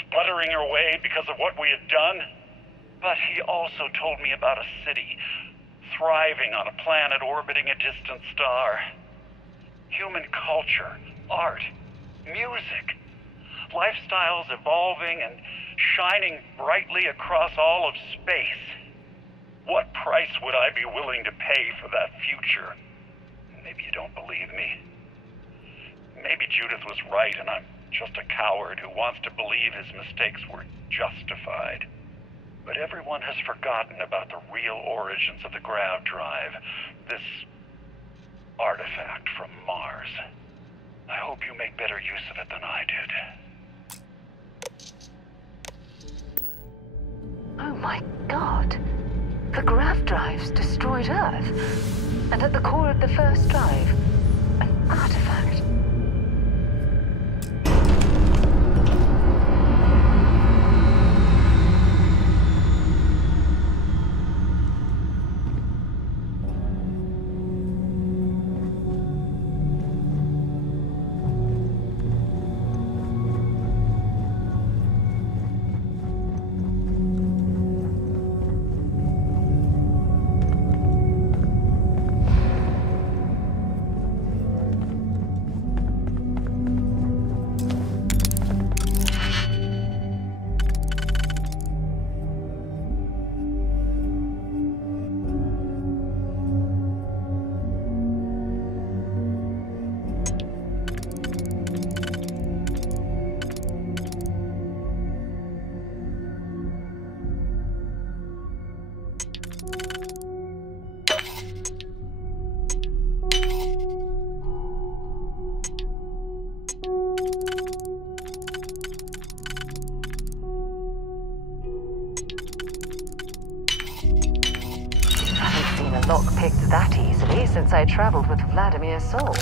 sputtering away because of what we had done. But he also told me about a city thriving on a planet orbiting a distant star. Human culture, art, music, lifestyles evolving and shining brightly across all of space. What price would I be willing to pay for that future? Maybe you don't believe me. Maybe Judith was right and I'm just a coward who wants to believe his mistakes were justified. But everyone has forgotten about the real origins of the grav drive, this artifact from Mars. I hope you make better use of it than I did. Oh, And at the core of the first drive, an artifact. Lock-picked that easily since I traveled with Vladimir's soul.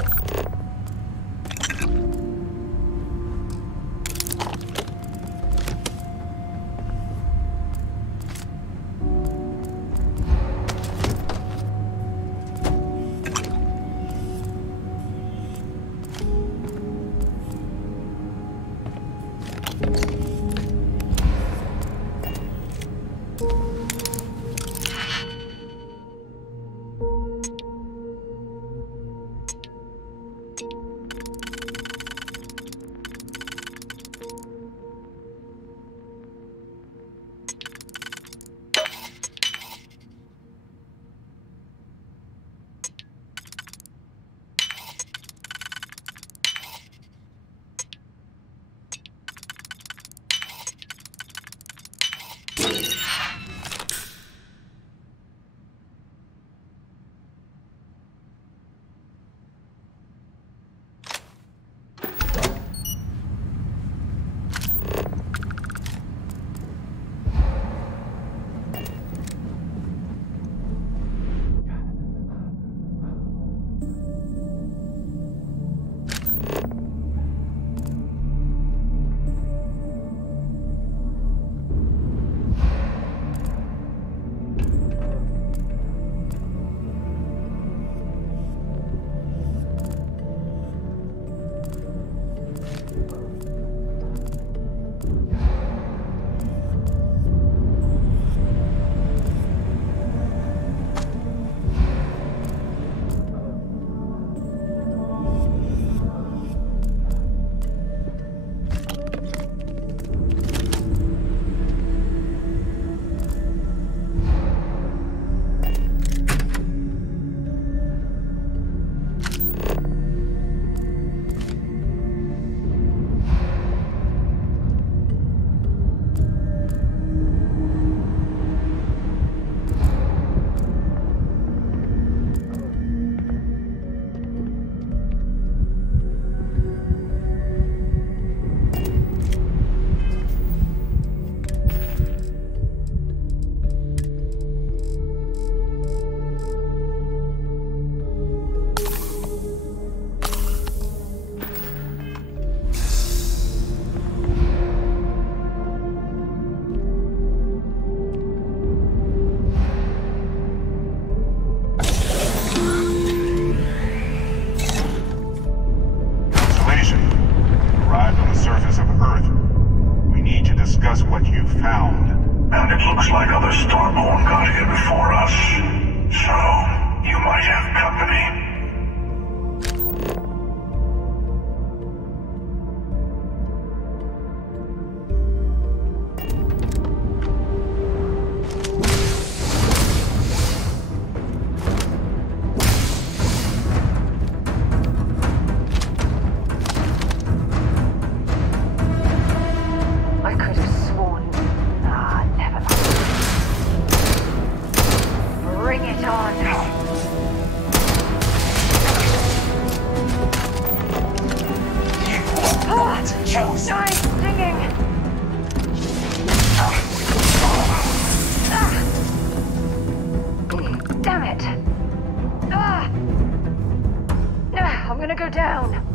gonna go down.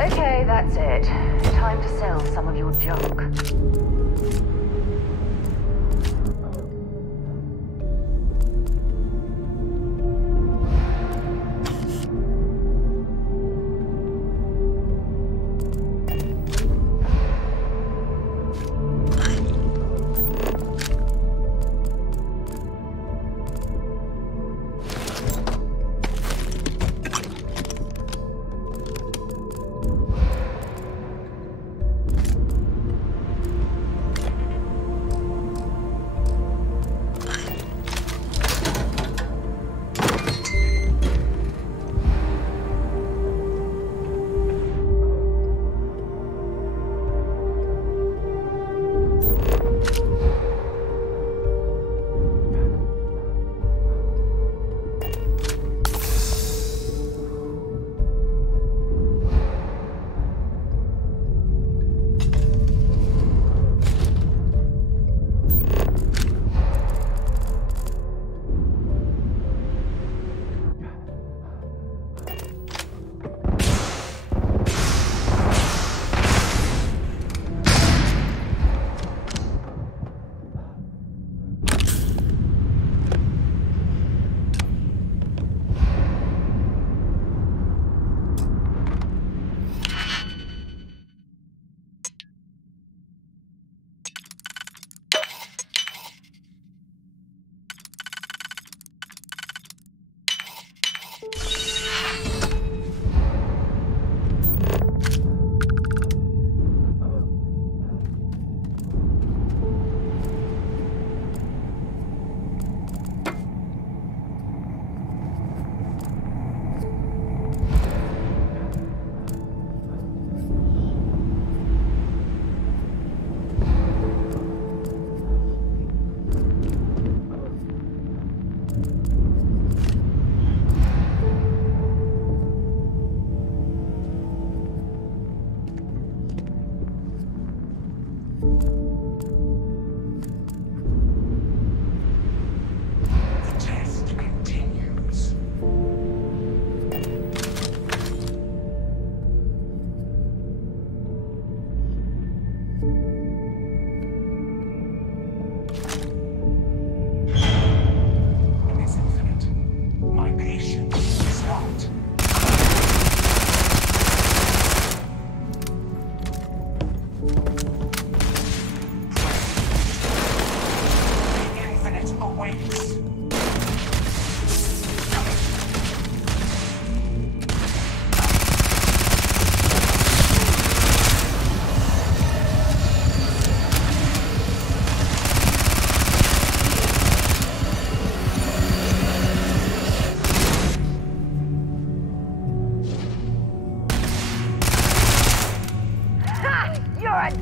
Okay, that's it. Time to sell some of your junk.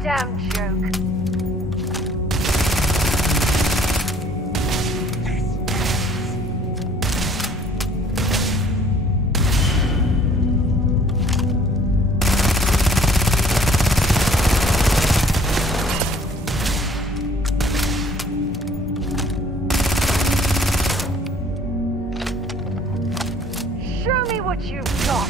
Damn joke. Show me what you've got.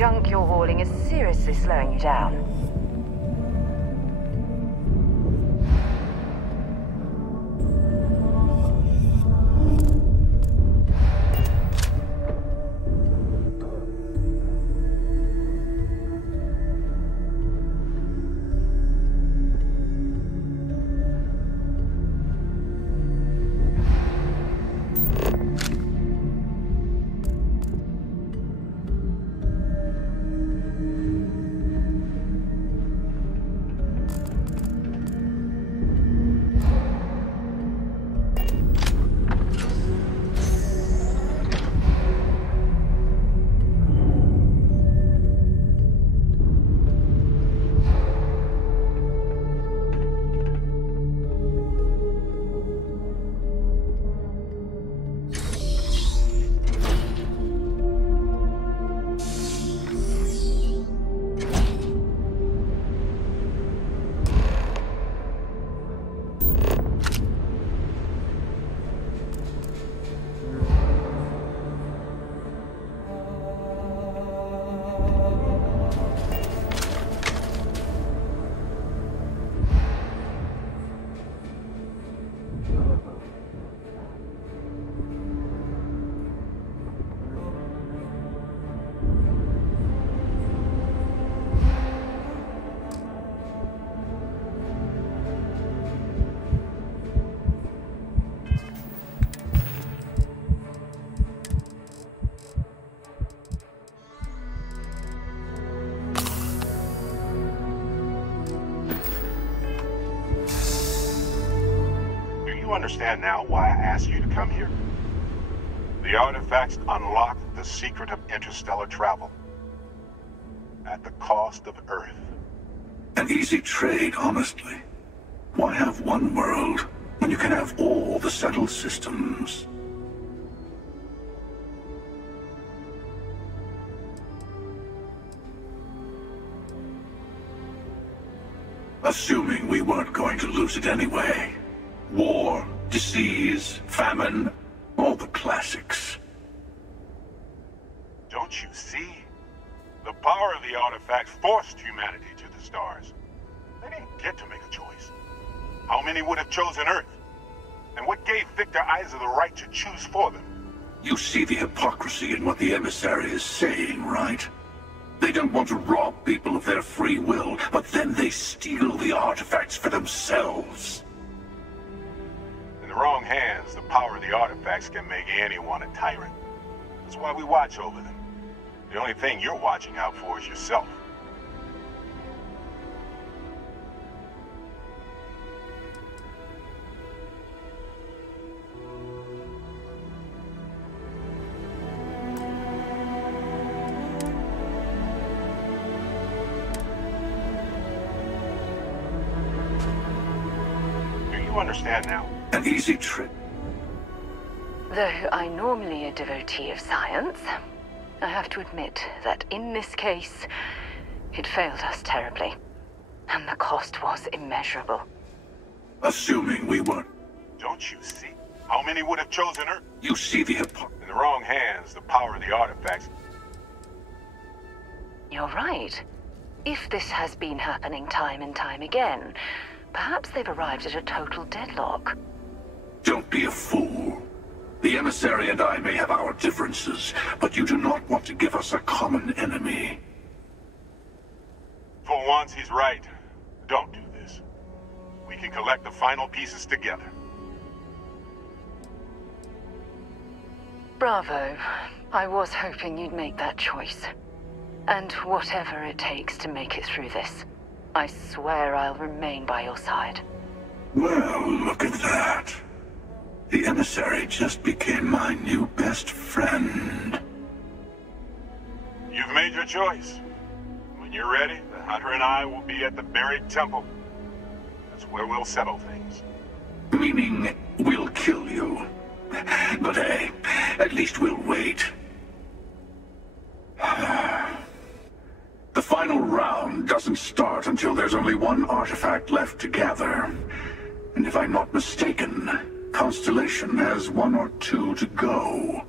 junk you're hauling is seriously slowing you down. You understand now why I asked you to come here? The artifacts unlock the secret of interstellar travel. At the cost of Earth. An easy trade, honestly. Why have one world when you can have all the settled systems? Assuming we weren't going to lose it anyway. War, disease, famine, all the classics. Don't you see? The power of the artifact forced humanity to the stars. They didn't get to make a choice. How many would have chosen Earth? And what gave Victor Isa the right to choose for them? You see the hypocrisy in what the emissary is saying, right? They don't want to rob people of their free will, but then they steal the artifacts for themselves. In the wrong hands, the power of the artifacts can make anyone a tyrant. That's why we watch over them. The only thing you're watching out for is yourself. Do you understand now? An easy trip. Though I'm normally a devotee of science, I have to admit that in this case, it failed us terribly. And the cost was immeasurable. Assuming we weren't. Don't you see? How many would have chosen her? You see the hypocrisy. In the wrong hands, the power of the artifacts. You're right. If this has been happening time and time again, perhaps they've arrived at a total deadlock. Don't be a fool. The emissary and I may have our differences, but you do not want to give us a common enemy. For once, he's right. Don't do this. We can collect the final pieces together. Bravo. I was hoping you'd make that choice. And whatever it takes to make it through this, I swear I'll remain by your side. Well, look at that. The emissary just became my new best friend. You've made your choice. When you're ready, the Hunter and I will be at the buried temple. That's where we'll settle things. Meaning, we'll kill you. But hey, at least we'll wait. The final round doesn't start until there's only one artifact left to gather. And if I'm not mistaken, Constellation has 1 or 2 to go.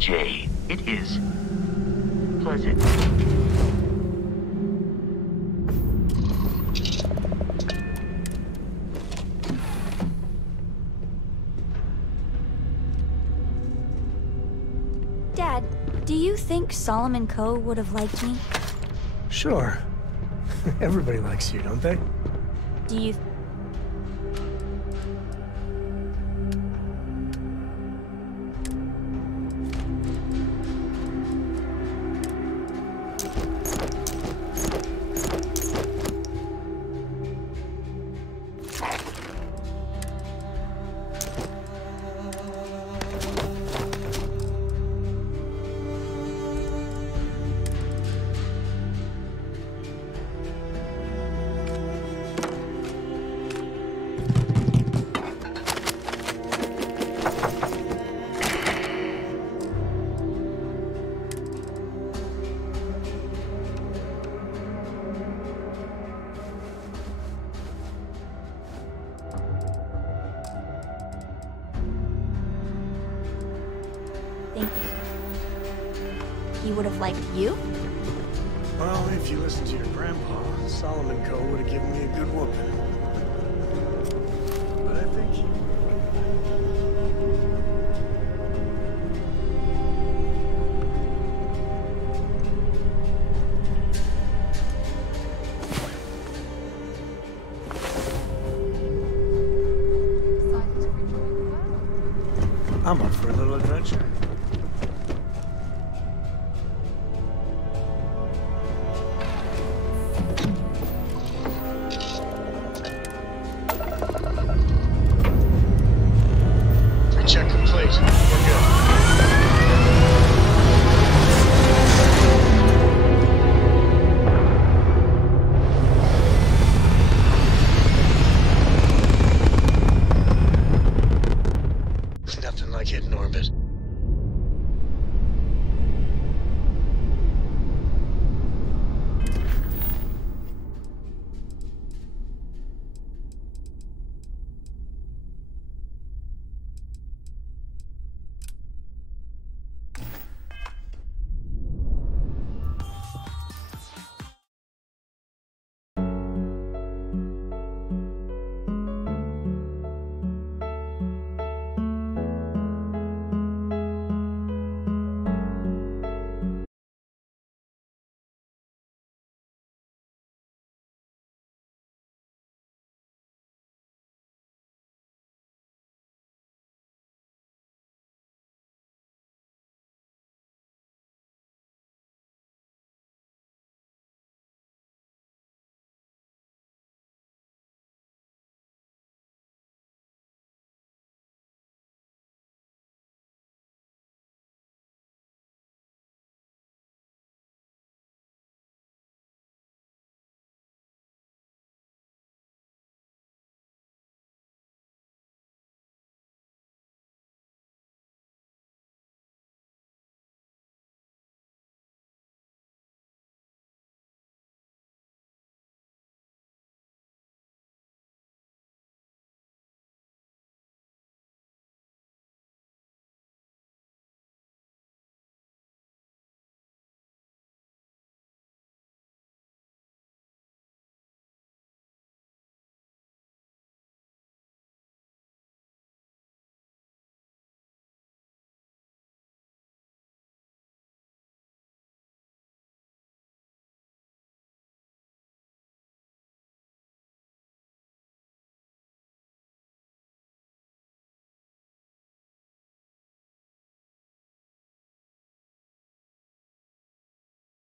J. It is pleasant. Dad, do you think Solomon Coe would have liked me? Sure. Everybody likes you, don't they? Do you... think he would have liked you? Well, if you listen to your grandpa, Solomon Coe would have given me a good whooping. But I think he... I'm up for a little adventure.